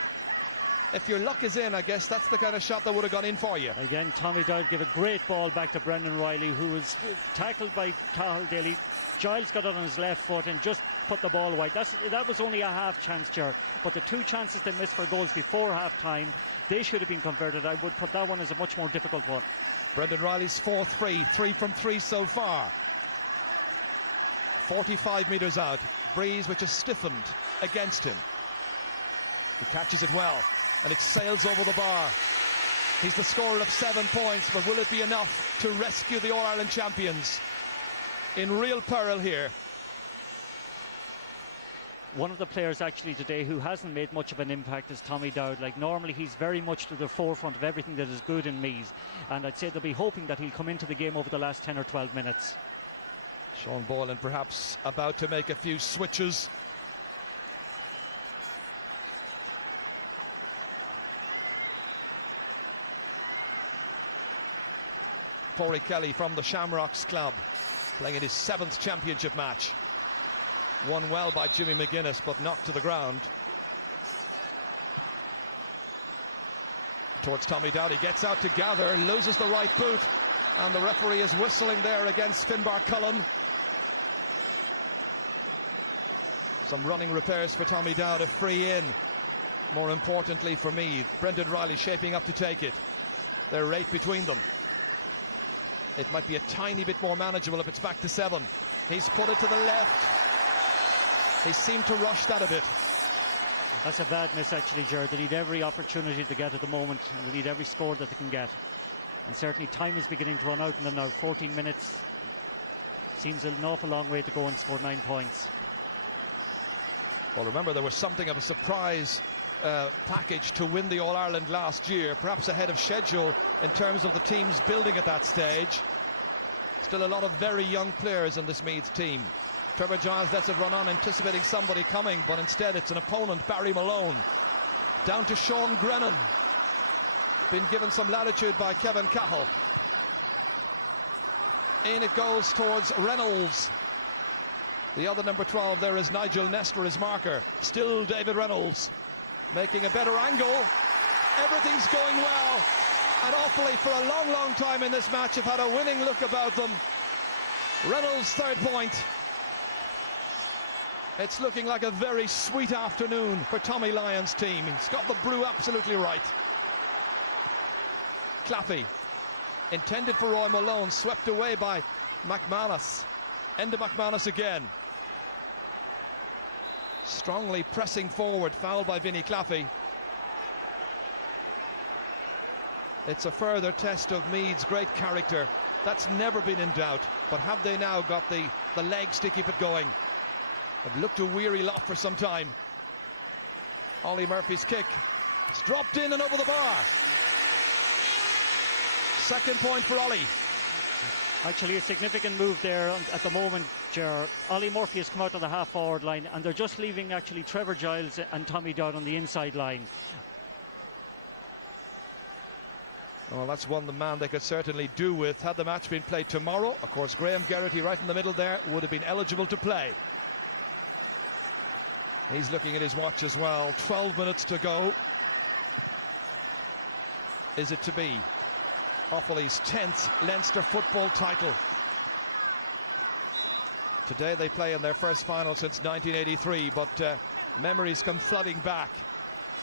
If your luck is in, I guess that's the kind of shot that would have gone in for you. Again, Tommy Dowd gave a great ball back to Brendan Riley, who was tackled by Cathal Daly. Giles got it on his left foot and just put the ball wide. That was only a half chance, Ger. But the 2 chances they missed for goals before half time, they should have been converted. I would put that one as a much more difficult one. Brendan Riley's 4th free, 3 from 3 so far. 45 metres out. Breeze which is stiffened against him. He catches it well, and it sails over the bar. He's the scorer of 7 points, but will it be enough to rescue the All-Ireland champions? In real peril here. One of the players actually today who hasn't made much of an impact is Tommy Dowd. Like, normally he's very much to the forefront of everything that is good in Meath, and I'd say they'll be hoping that he'll come into the game over the last 10 or 12 minutes. Sean Boylan perhaps about to make a few switches. Pori Kelly from the Shamrocks Club, playing in his 7th championship match. Won well by Jimmy McGuinness, but knocked to the ground. Towards Tommy Dowd, he gets out to gather, loses the right boot, and the referee is whistling there against Finbar Cullen. Some running repairs for Tommy Dowd, a free in. More importantly for Meath, Brendan Riley shaping up to take it. They're right between them. It might be a tiny bit more manageable if it's back to 7. He's put it to the left. They seem to rush that a bit. That's a bad miss actually, Gerard. They need every opportunity to get at the moment, and they need every score that they can get. And certainly time is beginning to run out in them now. 14 minutes. Seems an awful long way to go and score 9 points. Well, remember, there was something of a surprise package to win the All-Ireland last year, perhaps ahead of schedule in terms of the teams building at that stage. Still a lot of very young players in this Meath team. Trevor Giles lets it run on, anticipating somebody coming, but instead it's an opponent, Barry Malone. Down to Sean Grennan. Been given some latitude by Kevin Cahill. In it goes towards Reynolds. The other number 12 there is Nigel Nestor, his marker. Still David Reynolds making a better angle. Everything's going well. And Offaly for a long, long time in this match have had a winning look about them. Reynolds' 3rd point. It's looking like a very sweet afternoon for Tommy Lyons' team. He's got the brew absolutely right. Claffey, intended for Roy Malone, swept away by McManus. Enda McManus again. Strongly pressing forward, fouled by Vinnie Claffey. It's a further test of Meath's great character. That's never been in doubt. But have they now got the legs to keep it going? They've looked a weary lot for some time. Ollie Murphy's kick. It's dropped in and over the bar. 2nd point for Ollie. Actually, a significant move there at the moment, Ger. Ollie Murphy has come out of the half-forward line, and they're just leaving actually Trevor Giles and Tommy Dowd on the inside line. Well, that's one the man they could certainly do with. Had the match been played tomorrow, of course, Graham Geraghty right in the middle there would have been eligible to play. He's looking at his watch as well. 12 minutes to go. Is it to be Offaly's 10th Leinster football title? Today they play in their first final since 1983, but memories come flooding back.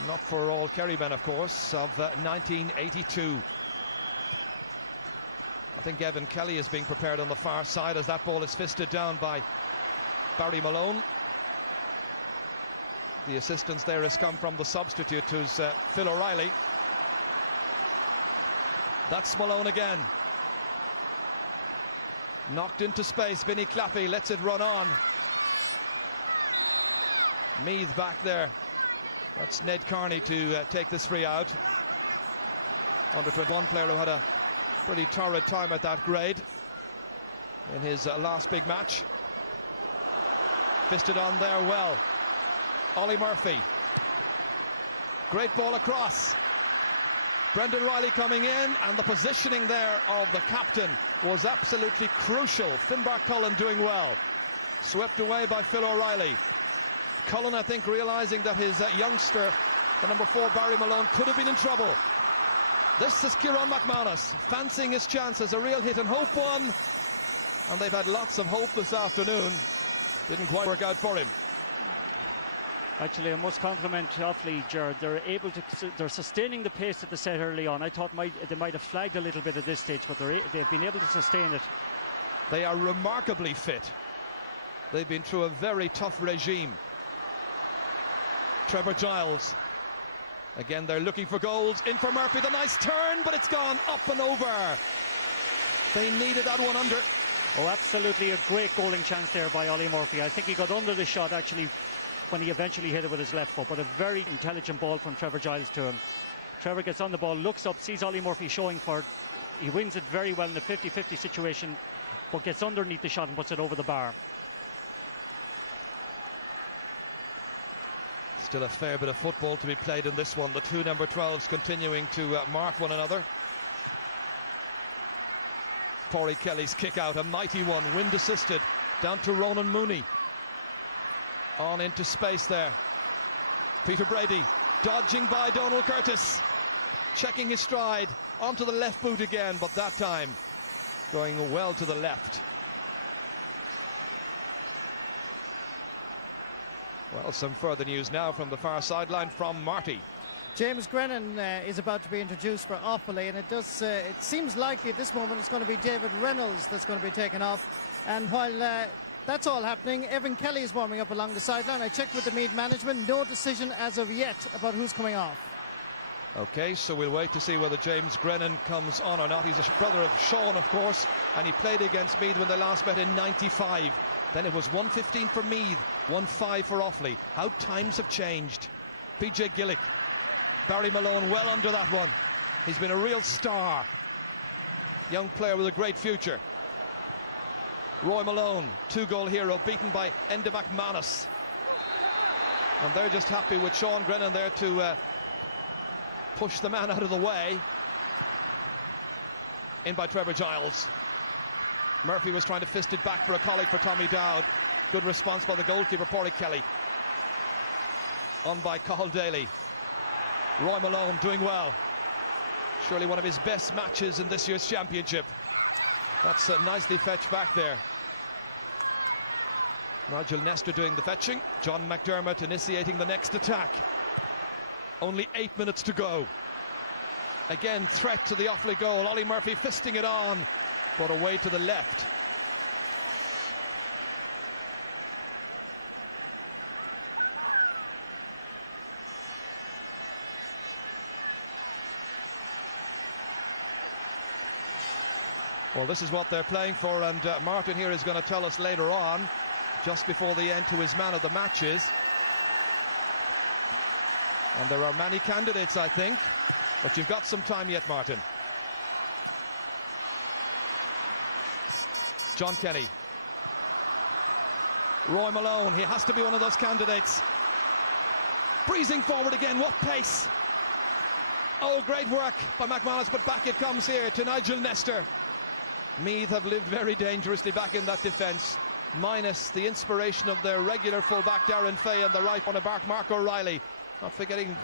Not for all Kerrymen, of course, of 1982. I think Evan Kelly is being prepared on the far side as that ball is fisted down by Barry Malone. The assistance there has come from the substitute, who's Phil O'Reilly. That's Malone again. Knocked into space. Vinnie Claffey lets it run on. Meath back there. That's Ned Carney to take this free out. Under 21 player who had a pretty torrid time at that grade in his last big match. Fisted on there well. Ollie Murphy. Great ball across. Brendan Riley coming in, and the positioning there of the captain was absolutely crucial. Finbar Cullen doing well. Swept away by Phil O'Reilly. Cullen, I think, realising that his youngster, the number 4 Barry Malone, could have been in trouble. This is Kieran McManus, fancying his chances, a real hit and hope one. And they've had lots of hope this afternoon. Didn't quite work out for him. Actually, I must compliment Offaly, Gerard. They're sustaining the pace at the set early on. I thought they might have flagged a little bit at this stage, but they've been able to sustain it. They are remarkably fit. They've been through a very tough regime. Trevor Giles. Again, they're looking for goals. In for Murphy, the nice turn, but it's gone up and over. They needed that one under. Oh, absolutely a great goaling chance there by Ollie Murphy. I think he got under the shot, actually, when he eventually hit it with his left foot, but a very intelligent ball from Trevor Giles to him. Trevor gets on the ball, looks up, sees Ollie Murphy showing for it. He wins it very well in a 50-50 situation, but gets underneath the shot and puts it over the bar. Still a fair bit of football to be played in this one. The two number 12s continuing to mark one another. Pádraig Kelly's kick out, a mighty one, wind assisted, down to Ronan Mooney. On into space there. Peter Brady dodging by Donal Curtis, checking his stride, onto the left boot again, but that time going well to the left. Well, some further news now from the far sideline from Marty. James Grennan is about to be introduced for Offaly, and it seems likely at this moment it's going to be David Reynolds that's going to be taken off. And while that's all happening, Evan Kelly is warming up along the sideline. I checked with the Meath management, no decision as of yet about who's coming off. Okay, so we'll wait to see whether James Grennan comes on or not. He's a brother of Sean, of course, and he played against Meath when they last met in '95. Then it was 1-15 for Meath, 1-5 for Offaly. How times have changed. PJ Gillick, Barry Malone well under that one. He's been a real star. Young player with a great future. Roy Malone, 2-goal hero, beaten by Enda McManus. And they're just happy with Sean Grennan there to push the man out of the way. In by Trevor Giles. Murphy was trying to fist it back for a colleague for Tommy Dowd. Good response by the goalkeeper, Pádraig Kelly. On by Cathal Daly. Roy Malone doing well. Surely one of his best matches in this year's championship. That's nicely fetched back there. Nigel Nestor doing the fetching. John McDermott initiating the next attack. Only 8 minutes to go. Again, threat to the Offaly goal. Ollie Murphy fisting it on, but away to the left. Well, this is what they're playing for, and Martin here is going to tell us later on, just before the end, who his man of the match is. And there are many candidates, I think, but you've got some time yet, Martin. John Kenny. Roy Malone, he has to be one of those candidates. Breezing forward again, what pace. Oh, great work by McManus, but back it comes here to Nigel Nestor. Meath have lived very dangerously back in that defence, minus the inspiration of their regular full-back Darren Fay and the right corner back Mark O'Reilly. Not forgetting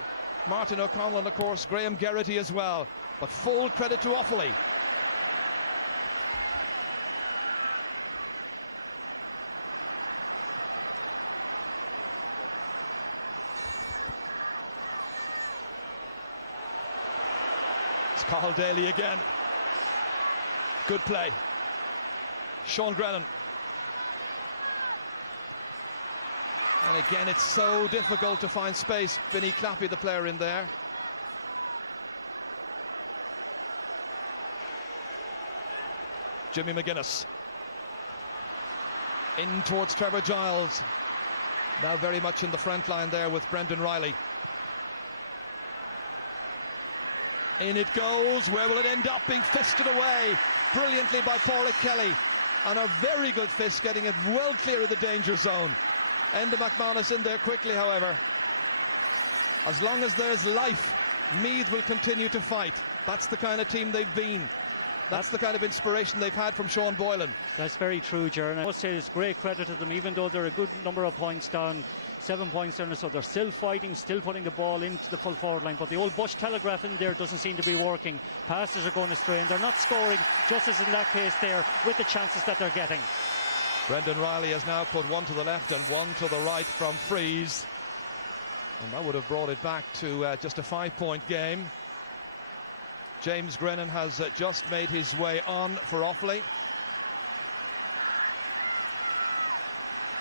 Martin O'Connell and, of course, Graham Geraghty as well. But full credit to Offaly. It's Cathal Daly again. Good play. Sean Grennan. And again, it's so difficult to find space. Vinnie Clappy, the player in there. Jimmy McGuinness. In towards Trevor Giles. Now very much in the front line there with Brendan Riley. In it goes. Where will it end up? Being fisted away brilliantly by Pádraig Kelly. And a very good fist, getting it well clear of the danger zone. Enda McManus in there quickly, however. As long as there's life, Meath will continue to fight. That's the kind of team they've been. That's the kind of inspiration they've had from Sean Boylan. That's very true, Jaron. I must say it's great credit to them, even though they're a good number of points down, 7 points down, so they're still fighting, still putting the ball into the full forward line. But the old Bush telegraph in there doesn't seem to be working. Passes are going astray, and they're not scoring, just as in that case there, with the chances that they're getting. Brendan Riley has now put one to the left and one to the right from frees. And that would have brought it back to just a 5-point game. James Grennan has just made his way on for Offaly.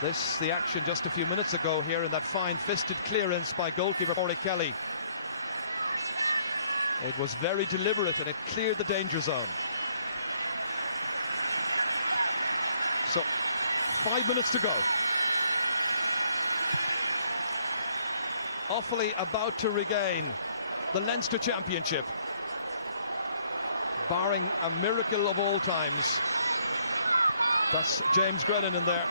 This, the action just a few minutes ago here in that fine fisted clearance by goalkeeper Pádraig Kelly. It was very deliberate and it cleared the danger zone. So, 5 minutes to go. Offaly about to regain the Leinster Championship. Barring a miracle of all times. That's James Grennan in there.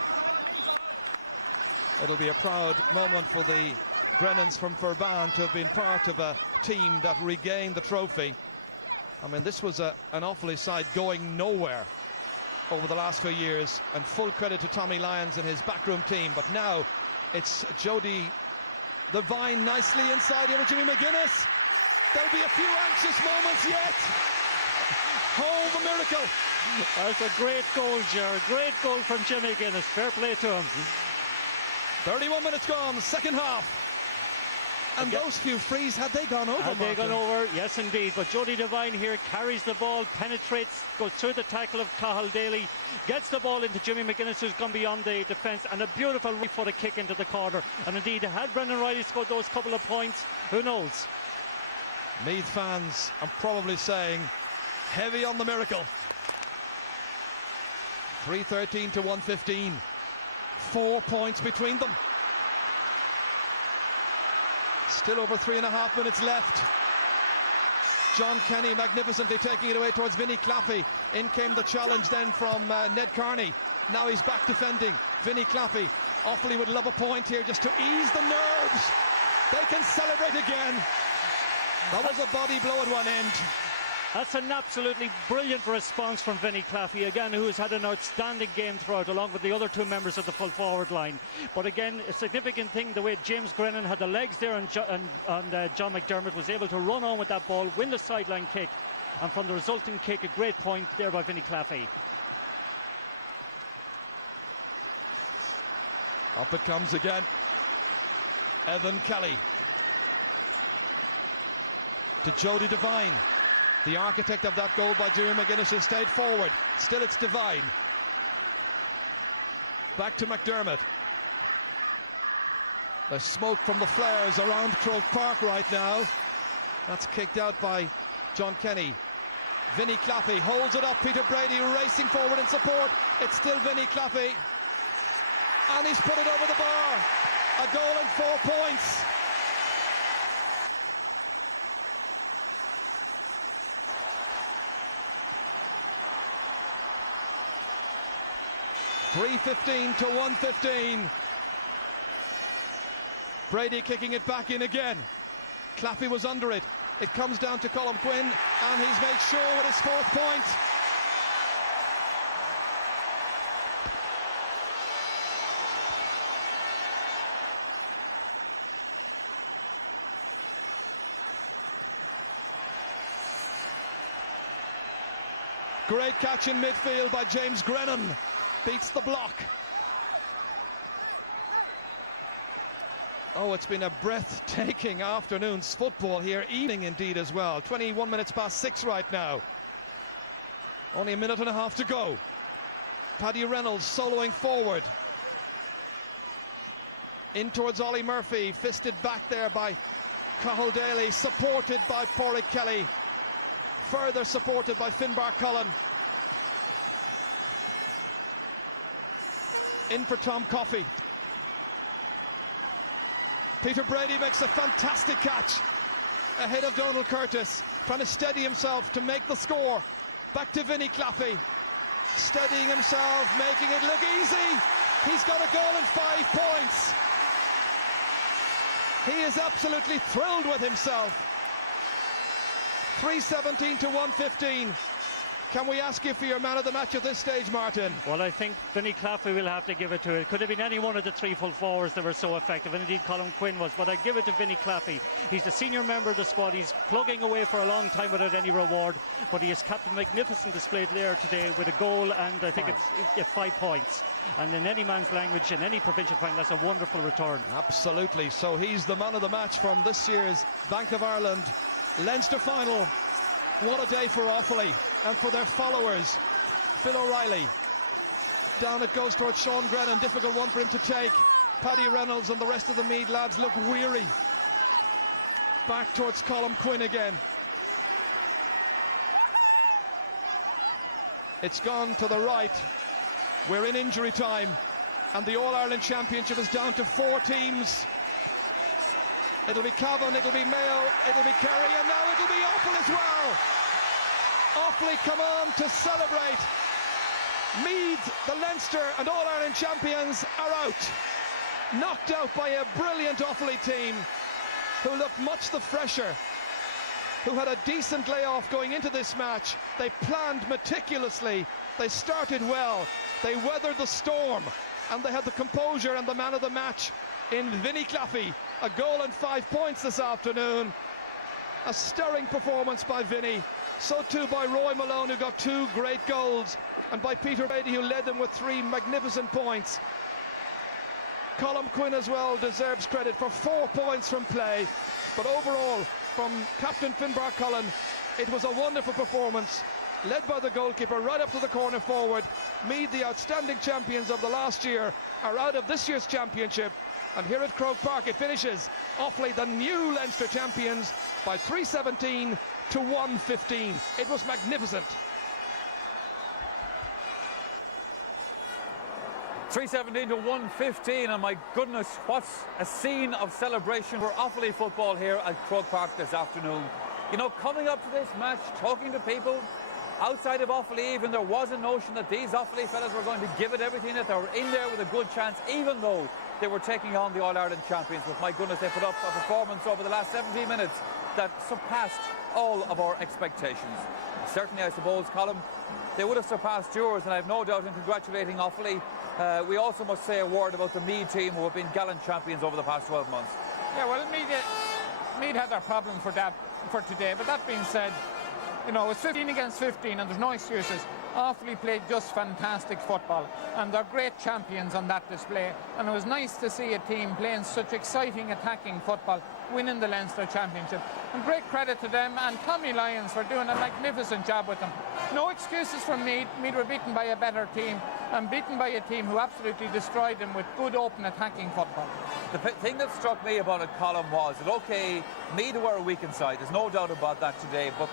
It'll be a proud moment for the Grennans from Furban to have been part of a team that regained the trophy. I mean, this was an Offaly side going nowhere over the last few years, and full credit to Tommy Lyons and his backroom team. But now it's Jody Devine nicely inside here with Jimmy McGuinness. There'll be a few anxious moments yet. Oh, the miracle. That's a great goal, Ger. Great goal from Jimmy McGuinness. Fair play to him. 31 minutes gone, second half. And those few frees, had they gone over, Had they gone over? Yes, indeed. But Jody Devine here carries the ball, penetrates, goes through the tackle of Cathal Daly, gets the ball into Jimmy McGuinness, who's gone beyond the defence, and a beautiful right-footed kick into the corner. And indeed, had Brendan Riley scored those couple of points, who knows? Meath fans are probably saying, heavy on the miracle. 3:13 to 1:15. 4 points between them. Still over 3.5 minutes left. John Kenny magnificently taking it away towards Vinnie Claffey. In came the challenge then from Ned Carney. Now he's back defending. Vinnie Claffey. Offaly would love a point here just to ease the nerves. They can celebrate again. That was a body blow at one end. That's an absolutely brilliant response from Vinnie Claffey, again, who has had an outstanding game throughout, along with the other two members of the full forward line. But again, a significant thing, the way James Grennan had the legs there, and John McDermott was able to run on with that ball, win the sideline kick, and from the resulting kick, a great point there by Vinnie Claffey. Up it comes again. Evan Kelly. To Jody Devine. The architect of that goal by Jimmy McGuinness has stayed forward. Still it's Devine. Back to McDermott. There's smoke from the flares around Croke Park right now. That's kicked out by John Kenny. Vinnie Claffey holds it up. Peter Brady racing forward in support. It's still Vinnie Claffey. And he's put it over the bar. A goal and 4 points. 3:15 to 1:15. Brady kicking it back in again. Claffey was under it. It comes down to Colm Quinn, and he's made sure with his 4th point. Great catch in midfield by James Grennan. Beats the block. Oh, it's been a breathtaking afternoon's football here. Evening indeed as well. 21 minutes past 6 right now. Only a minute and a half to go. Paddy Reynolds soloing forward. In towards Ollie Murphy. Fisted back there by Cathal Daly. Supported by Pádraig Kelly. Further supported by Finbar Cullen. In for Tom Coffey. Peter Brady makes a fantastic catch ahead of Donal Curtis, trying to steady himself to make the score. Back to Vinnie Claffey, steadying himself, making it look easy. He's got a goal and 5 points. He is absolutely thrilled with himself. 3:17 to 1:15. Can we ask you for your man of the match at this stage, Martin? Well, I think Vinnie Claffey will have to give it to it. Could have been any one of the 3 full forwards that were so effective, and indeed Colm Quinn was, but I give it to Vinnie Claffey. He's the senior member of the squad. He's plugging away for a long time without any reward, but he has kept a magnificent display there today with a goal, and I think it's 5 points. And in any man's language, in any provincial final, that's a wonderful return. Absolutely. So he's the man of the match from this year's Bank of Ireland Leinster final. What a day for Offaly and for their followers. Phil O'Reilly. Down it goes towards Sean Grennan. Difficult one for him to take. Paddy Reynolds and the rest of the Meath lads look weary. Back towards Colm Quinn again. It's gone to the right. We're in injury time, and the All-Ireland Championship is down to 4 teams. It'll be Cavan, it'll be Mayo, it'll be Kerry, and now it'll be Offaly as well. Offaly come on to celebrate. Meath, the Leinster and All-Ireland champions, are out. Knocked out by a brilliant Offaly team who looked much the fresher, who had a decent layoff going into this match. They planned meticulously, they started well, they weathered the storm, and they had the composure and the man of the match in Vinnie Claffey. A goal and 5 points this afternoon. A stirring performance by Vinnie. So too by Roy Malone, who got 2 great goals, and by Peter Brady, who led them with 3 magnificent points. Colm Quinn as well deserves credit for 4 points from play. But overall, from Captain Finbar Cullen, it was a wonderful performance, led by the goalkeeper right up to the corner forward. Meath, the outstanding champions of the last year, are out of this year's championship. And here at Croke Park, it finishes Offaly, the new Leinster champions, by 3:17 to 1:15. It was magnificent. 3:17 to 1:15, and my goodness, what's a scene of celebration for Offaly football here at Croke Park this afternoon. You know, coming up to this match, talking to people outside of Offaly, even there was a notion that these Offaly fellas were going to give it everything, that they were in there with a good chance, even though they were taking on the All-Ireland champions. But my goodness, they put up a performance over the last 17 minutes that surpassed all of our expectations. Certainly, I suppose, Colm, they would have surpassed yours, and I have no doubt in congratulating Offaly. We also must say a word about the Meath team, who have been gallant champions over the past 12 months. Yeah, well, Meath had their problems for today, but that being said, you know, it's 15 against 15 and there's no excuses. Offaly played just fantastic football, and they're great champions on that display, and it was nice to see a team playing such exciting attacking football, winning the Leinster Championship. And great credit to them and Tommy Lyons for doing a magnificent job with them. No excuses from Meath. Meath were beaten by a better team, and beaten by a team who absolutely destroyed them with good open attacking football. The thing that struck me about it, Colm, was that, OK, Meath were a weakened side, there's no doubt about that today, but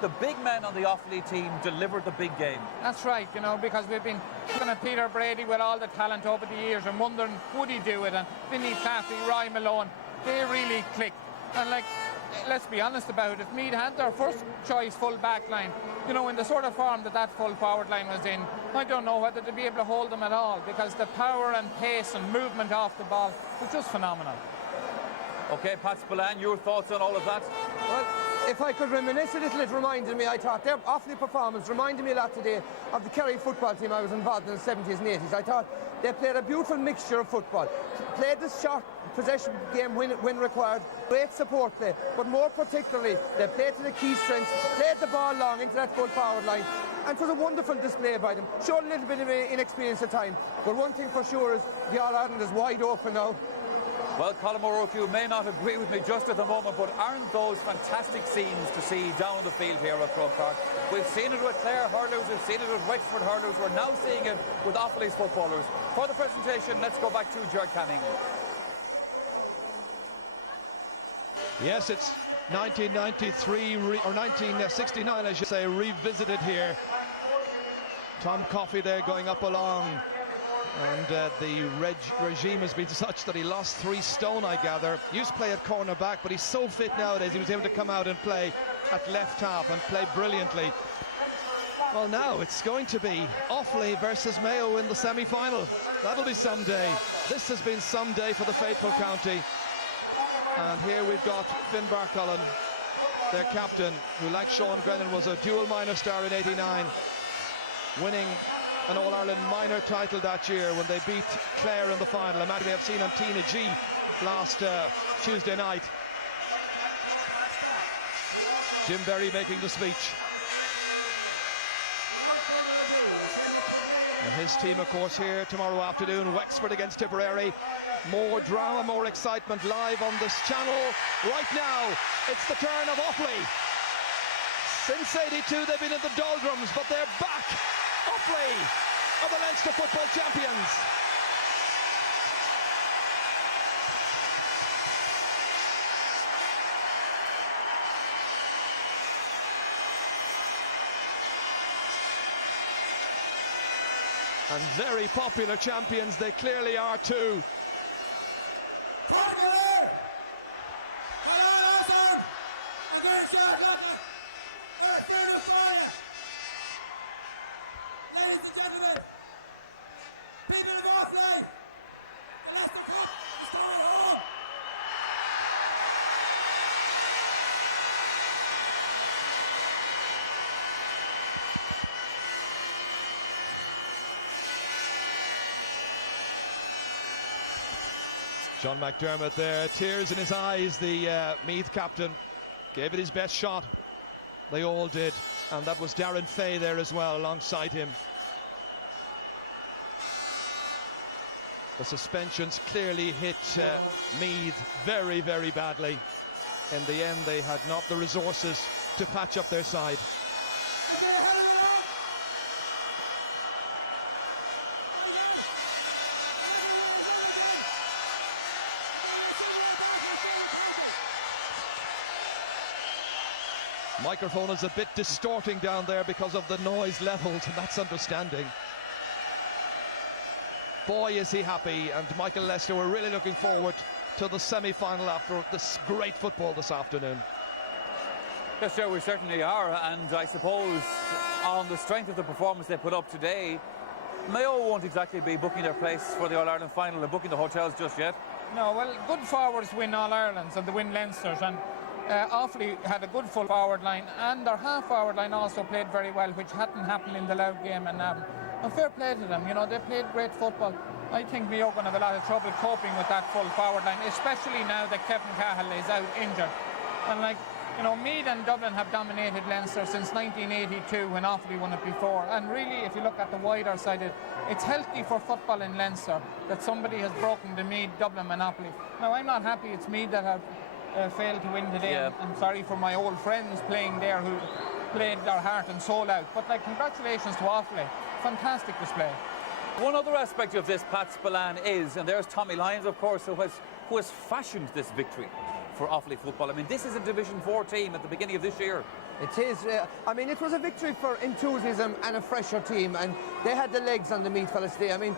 the big men on the Offaly team delivered the big game. That's right, you know, because we've been looking at Peter Brady with all the talent over the years and wondering, would he do it? And Vinnie Claffey, Roy Malone, they really clicked. And like, let's be honest about it, if Meath had their first choice full back line, you know, in the sort of form that full forward line was in, I don't know whether they'd be able to hold them at all, because the power and pace and movement off the ball was just phenomenal. Okay, Pat Spillane, your thoughts on all of that? Well, if I could reminisce a little, it reminded me, I thought their Offaly performance reminded me a lot today of the Kerry football team I was involved in the 70s and 80s. I thought they played a beautiful mixture of football. Played the short possession game when required, great support play, but more particularly, they played to the key strengths, played the ball long into that full forward line, and it was a wonderful display by them. Showed a little bit of inexperience at time, but one thing for sure is the All-Ireland is wide open now. Well, Colin O'Rourke, you may not agree with me just at the moment, but aren't those fantastic scenes to see down the field here at Croke Park? We've seen it with Clare hurlers, we've seen it with Wexford hurlers, we're now seeing it with Offaly's footballers. For the presentation, let's go back to Ger Canning. Yes, it's 1993 or 1969, I should say, revisited here. Tom Coffey there going up along. And the regime has been such that he lost 3 stone, I gather. Used to play at corner back, but he's so fit nowadays, he was able to come out and play at left half and play brilliantly. Well, now it's going to be Offaly versus Mayo in the semi-final. That'll be some day. This has been some day for the faithful county. And here we've got Finn Barcullen, their captain, who, like Sean Grennan, was a dual minor star in '89, winning an All-Ireland minor title that year when they beat Clare in the final. A match we have seen on Tina G last Tuesday night. Jim Berry making the speech. And his team, of course, here tomorrow afternoon, Wexford against Tipperary. More drama, more excitement live on this channel. Right now, it's the turn of Offaly. Since '82, they've been in the doldrums, but they're back. Offaly are the Leinster football champions. And very popular champions, they clearly are too. John McDermott there, tears in his eyes, the Meath captain, gave it his best shot. They all did, and that was Darren Fay there as well alongside him. The suspensions clearly hit Meath very, very badly. In the end, they had not the resources to patch up their side. Microphone is a bit distorting down there because of the noise levels, and that's understanding. Boy, is he happy, and Michael Lester, we're really looking forward to the semi-final after this great football this afternoon. Yes, sir, we certainly are, and I suppose on the strength of the performance they put up today, Mayo won't exactly be booking their place for the All-Ireland final and booking the hotels just yet. No, well, good forwards win All-Irelands and they win Leinsters, and Offaly had a good full forward line, and their half forward line also played very well, which hadn't happened in the Loud game. And fair play to them, you know, they played great football. I think Mayo are going to have a lot of trouble coping with that full forward line, especially now that Kevin Cahill is out injured. And like, you know, Meath and Dublin have dominated Leinster since 1982 when Offaly won it before. And really, if you look at the wider side, it's healthy for football in Leinster that somebody has broken the Meath-Dublin monopoly. Now, I'm not happy it's Meath that have failed to win today. Yeah. I'm sorry for my old friends playing there who played their heart and soul out. But like, congratulations to Offaly. Fantastic display. One other aspect of this, Pat Spillane, is, and there's Tommy Lyons, of course, who has fashioned this victory for Offaly football. I mean, this is a Division 4 team at the beginning of this year. It is. I mean, it was a victory for enthusiasm and a fresher team, and they had the legs on the Meath fellas today. I mean,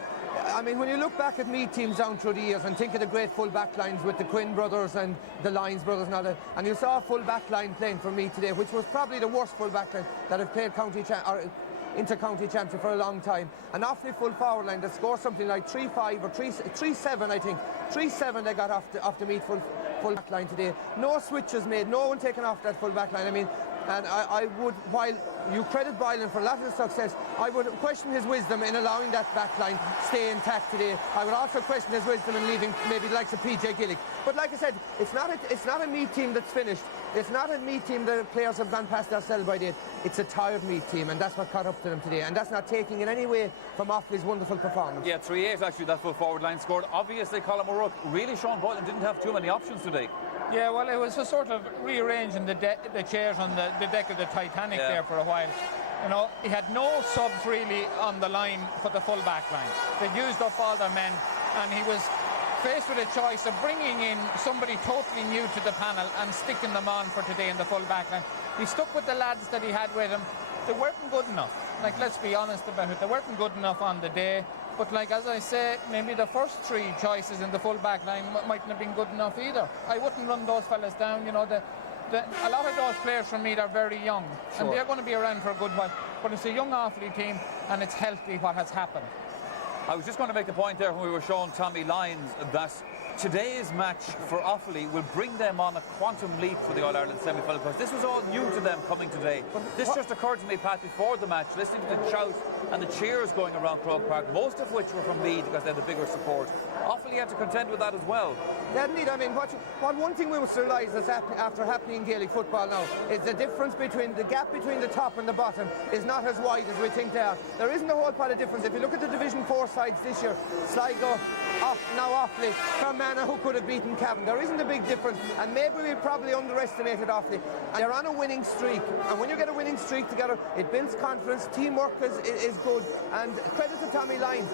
I mean, when you look back at Meath teams down through the years and think of the great full back lines with the Quinn brothers and the Lyons brothers and all that, and you saw a full back line playing for Meath today, which was probably the worst full back line that have played inter-county championship for a long time. An Offaly full forward line that scored something like 3-5 or 3-7, I think. 3-7 they got off the Meath full back line today. No switches made, no one taken off that full back line. I mean, and I would, while you credit Boylan for a lot of the success, I would question his wisdom in allowing that back line stay intact today. I would also question his wisdom in leaving maybe the likes of PJ Gillick. But like I said, it's not a Meath team that's finished. It's not a Meath team that the players have gone past their sell-by date. It's a tired Meath team, and that's what caught up to them today. And that's not taking in any way from Offaly's wonderful performance. Yeah, 3-8 actually, that full forward line scored. Obviously, Colin O'Rourke, really Sean Boylan didn't have too many options today. Yeah, well, it was a sort of rearranging the chairs on the deck of the Titanic there for a while. You know, he had no subs really on the line for the full back line. They used up all their men, and he was faced with a choice of bringing in somebody totally new to the panel and sticking them on for today in the full back line. He stuck with the lads that he had with him. They weren't good enough. Like, let's be honest about it. They weren't good enough on the day. But like, as I say, maybe the first three choices in the full back line mightn't have been good enough either. I wouldn't run those fellas down. You know, a lot of those players from Meath are very young, and they're going to be around for a good while. But it's a young Offaly team, and it's healthy what has happened. I was just going to make the point there when we were showing Tommy Lyons that today's match for Offaly will bring them on a quantum leap for the All-Ireland semi-final, because this was all new to them coming today. This just occurred to me, Pat, before the match, listening to the shout and the cheers going around Croke Park, most of which were from Meath because they had the bigger support. Offaly had to contend with that as well. Yeah, indeed. I mean, one thing we must realise is after happening in Gaelic football now is the difference between the gap between the top and the bottom is not as wide as we think they are. There isn't a whole pile of difference. If you look at the Division 4 sides this year, Sligo, now Offaly, Fermanagh, who could have beaten Cavan. There isn't a big difference, and maybe we probably underestimated Offaly. And they're on a winning streak, and when you get a winning streak together, it builds confidence. Teamwork is good, and credit to Tommy Lyons.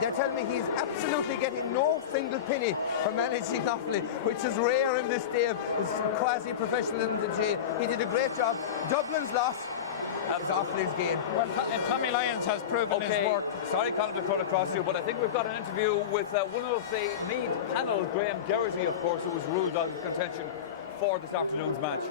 They're telling me he's absolutely getting no single penny for managing Offaly, which is rare in this day of quasi-professional in the J. He did a great job. Dublin's loss is Offaly's gain. Well, Tommy Lyons has proven his worth. Sorry, Colin, to cut across you, but I think we've got an interview with one of the Meath panel, Graham Geraghty, of course, who was ruled out of contention for this afternoon's match.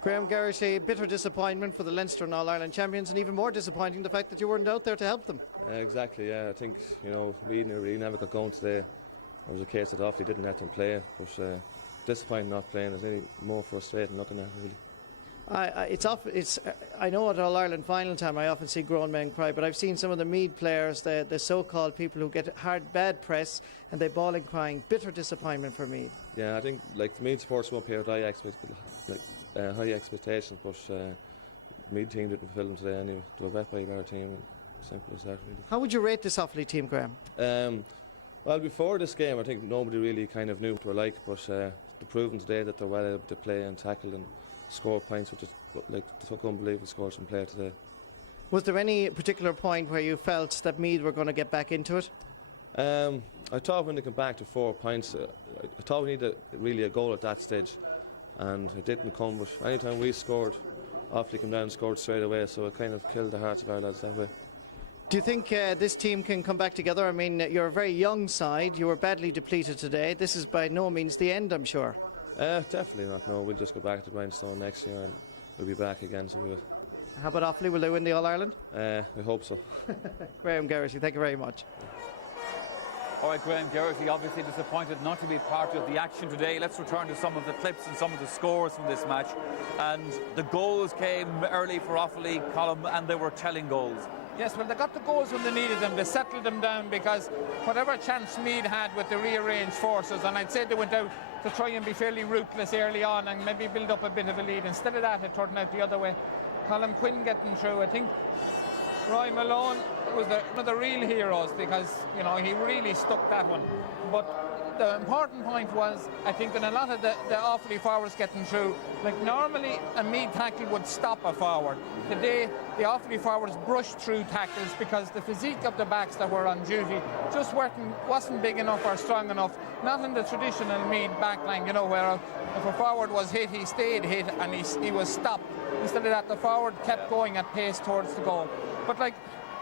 Graham Geraghty, bitter disappointment for the Leinster and All-Ireland champions, and even more disappointing the fact that you weren't out there to help them. Exactly, yeah. I think, you know, Meath really never got going today. It was a case that Offaly didn't let them play, but disappointing not playing. It's any more frustrating looking at it, really. I know at All-Ireland final time I often see grown men cry, but I've seen some of the Meath players, the so-called people who get bad press, and they bawl and crying. Bitter disappointment for Meath. Yeah, I think like the Meath sports won't play with high expectations, but the Meath team didn't fulfil them today anyway. They were bet by a better team, and simple as that, really. How would you rate this Offaly team, Graham? Well, before this game, I think nobody really kind of knew what they were like, but they're proving today that they're well able to play and tackle and score points, which is like they took unbelievable scores from play today. Was there any particular point where you felt that Meath were going to get back into it? I thought when they came back to 4 points, I thought we needed really a goal at that stage, and it didn't come. But anytime we scored, Offaly came down and scored straight away, so it kind of killed the hearts of our lads that way. Do you think this team can come back together? I mean, you're a very young side. You were badly depleted today. This is by no means the end, I'm sure. Definitely not. No, we'll just go back to Grindstone next year and we'll be back again. So we'll. How about Offaly? Will they win the All-Ireland? We hope so. Graham Geraghty, thank you very much. All right, Graham Geraghty obviously disappointed not to be part of the action today. Let's return to some of the clips and some of the scores from this match. And the goals came early for Offaly, Colin, and they were telling goals. Yes, well, they got the goals when they needed them. They settled them down because whatever chance Meath had with the rearranged forces, and I'd say they went out to try and be fairly ruthless early on and maybe build up a bit of a lead. Instead of that, it turned out the other way. Colin Quinn getting through. I think Roy Malone was one of the real heroes because, you know, he really stuck that one. But the important point was, I think, that a lot of the Offaly forwards getting through, like normally a Meath tackle would stop a forward. Today, the Offaly forwards brushed through tackles because the physique of the backs that were on duty just wasn't big enough or strong enough. Not in the traditional Meath backline, you know, where if a forward was hit, he stayed hit and he was stopped. Instead of that, the forward kept going at pace towards the goal. But like,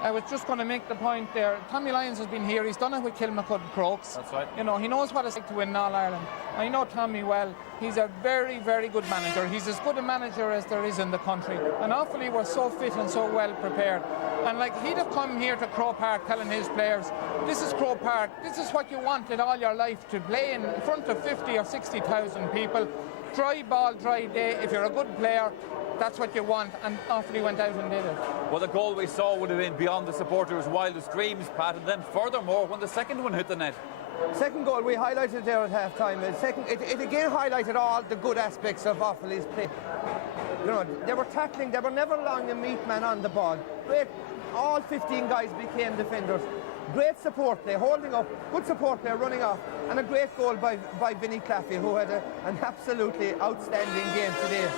I was just going to make the point there. Tommy Lyons has been here. He's done it with Kilmacud and Crokes. That's right. You know, he knows what it's like to win All Ireland. I know Tommy well. He's a very, very good manager. He's as good a manager as there is in the country. And Offaly were so fit and so well prepared. And like, he'd have come here to Croke Park telling his players, this is Croke Park. This is what you wanted all your life, to play in front of 50 or 60,000 people. Dry ball, dry day. If you're a good player, that's what you want, and Offaly went out and did it. Well, the goal we saw would have been beyond the supporters' wildest dreams, Pat, and then furthermore when the second one hit the net. Second goal, we highlighted there at half-time. It again highlighted all the good aspects of Offaly's play. You know, they were tackling, they were never allowing a Meath man on the ball. Great, all 15 guys became defenders. Great support play, holding up, good support play, running off, and a great goal by Vinny Claffey, who had an absolutely outstanding game today.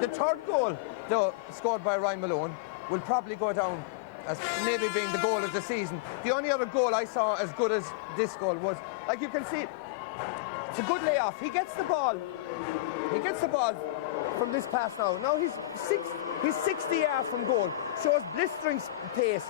The third goal, though, scored by Ryan Malone, will probably go down as maybe being the goal of the season. The only other goal I saw as good as this goal was, like you can see, it's a good layoff. He gets the ball from this pass now. Now he's 60 yards from goal, shows blistering pace.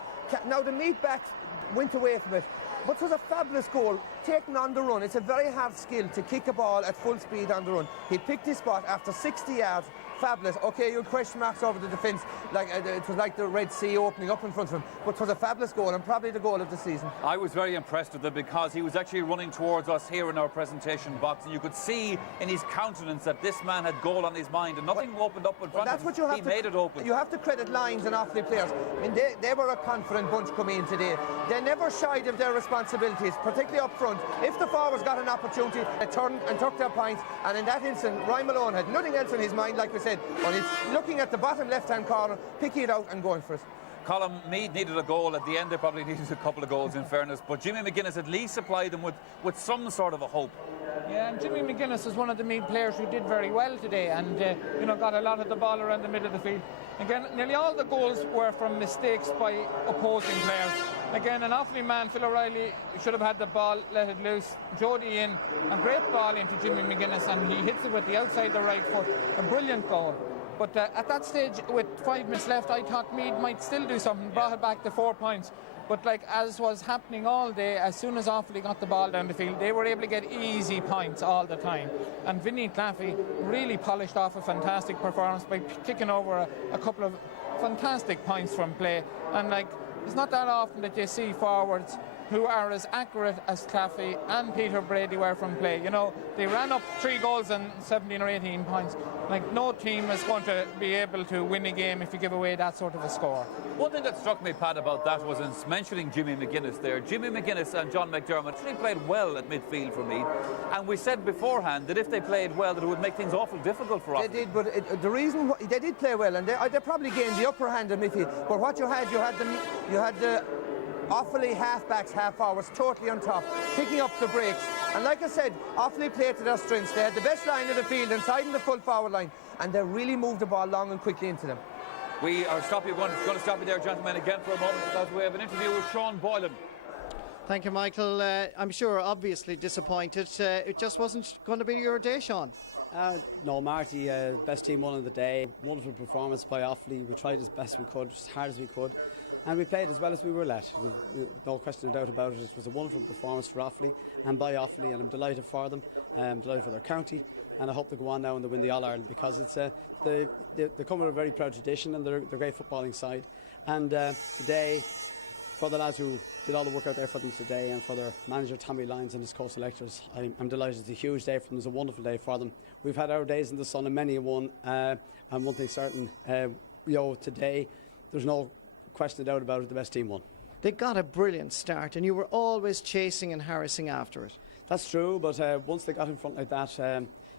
Now the Meath backs went away from it. But it was a fabulous goal, taken on the run. It's a very hard skill to kick a ball at full speed on the run. He picked his spot after 60 yards. Fabulous. Okay, you had question marks over the defence, like it was like the Red Sea opening up in front of him, but it was a fabulous goal and probably the goal of the season. I was very impressed with it because he was actually running towards us here in our presentation box, and you could see in his countenance that this man had goal on his mind, and nothing opened up in front of him. He made it open. You have to credit Lyons and Offaly players. I mean, they were a confident bunch coming in today. They never shied of their responsibilities, particularly up front. If the forwards got an opportunity, they turned and took their points, and in that instant, Ryan Malone had nothing else in his mind, like we said. But he's looking at the bottom left-hand corner, picking it out and going for it. Colin, Meath needed a goal. At the end, they probably needed a couple of goals, in fairness. But Jimmy McGuinness at least supplied them with some sort of a hope. Yeah, and Jimmy McGuinness is one of the Meath players who did very well today, and you know, got a lot of the ball around the middle of the field. Again, nearly all the goals were from mistakes by opposing players. Again, an Offaly man, Phil O'Reilly, should have had the ball, let it loose. Jody in, a great ball into Jimmy McGuinness, and he hits it with the outside the right foot. A brilliant goal. But at that stage, with 5 minutes left, I thought Meath might still do something, brought it back to 4 points. But like as was happening all day, as soon as Offaly got the ball down the field, they were able to get easy points all the time. And Vinny Claffey really polished off a fantastic performance by kicking over a couple of fantastic points from play. And like, it's not that often that you see forwards who are as accurate as Claffey and Peter Brady were from play. You know, they ran up 3 goals and 17 or 18 points. Like, no team is going to be able to win a game if you give away that sort of a score. One thing that struck me, Pat, about that was in mentioning Jimmy McGuinness there. Jimmy McGuinness and John McDermott actually played well at midfield for Meath. And we said beforehand that if they played well, that it would make things awful difficult for us. They did, but the reason they did play well, and they probably gained the upper hand in midfield. But what you had the Offaly half-backs, half-forwards, totally on top, picking up the breaks. And like I said, Offaly played to their strengths. They had the best line of the field inside in the full forward line, and they really moved the ball long and quickly into them. We are going to stop you there, gentlemen, again for a moment, because we have an interview with Sean Boylan. Thank you, Michael. I'm sure, obviously disappointed. It just wasn't going to be your day, Sean. No, Marty, best team won of the day. Wonderful performance by Offaly. We tried as best we could, as hard as we could. And we played as well as we were let. No question or doubt about it. It was a wonderful performance for Offaly and by Offaly, and I'm delighted for them. I'm delighted for their county, and I hope they go on now and they win the All-Ireland, because it's they come with a very proud tradition, and they're a great footballing side. And today, for the lads who did all the work out there for them today, and for their manager Tommy Lyons and his co-selectors, I'm delighted. It's a huge day for them. It's a wonderful day for them. We've had our days in the sun and many a one, and one thing certain, today there's no question, doubt about it, the best team won. They got a brilliant start, and you were always chasing and harassing after it. That's true, but once they got in front like that,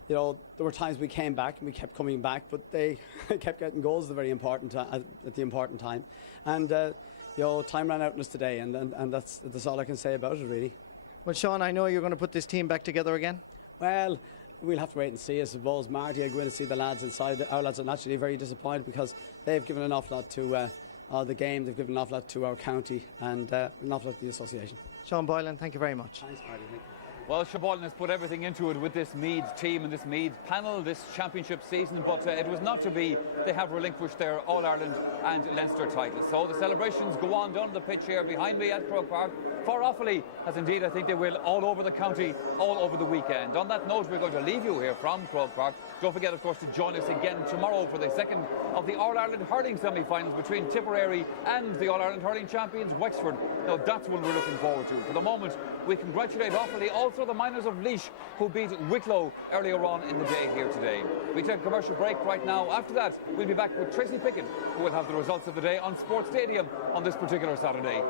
there were times we came back and we kept coming back, but they kept getting goals at the important time. And time ran out on us today, and that's all I can say about it, really. Well, Sean, I know you're going to put this team back together again. Well, we'll have to wait and see. I suppose, Marty, I go in and see the lads inside. Our lads are naturally very disappointed, because they've given an awful lot to the game, they've given an awful lot to our county, and an awful lot to the association. Sean Boylan, thank you very much. Thanks, Marty. Thank you. Well, Siobhan has put everything into it with this Meath team and this Meath panel this championship season, but it was not to be. They have relinquished their All-Ireland and Leinster titles. So the celebrations go on down the pitch here behind me at Croke Park for Offaly, as indeed I think they will all over the county, all over the weekend. On that note, we're going to leave you here from Croke Park. Don't forget, of course, to join us again tomorrow for the second of the All-Ireland hurling semi-finals between Tipperary and the All-Ireland hurling champions Wexford. Now, that's what we're looking forward to. For the moment, we congratulate Offaly, also the Miners of Laois, who beat Wicklow earlier on in the day here today. We take a commercial break right now. After that, we'll be back with Tracy Pickett, who will have the results of the day on Sports Stadium on this particular Saturday.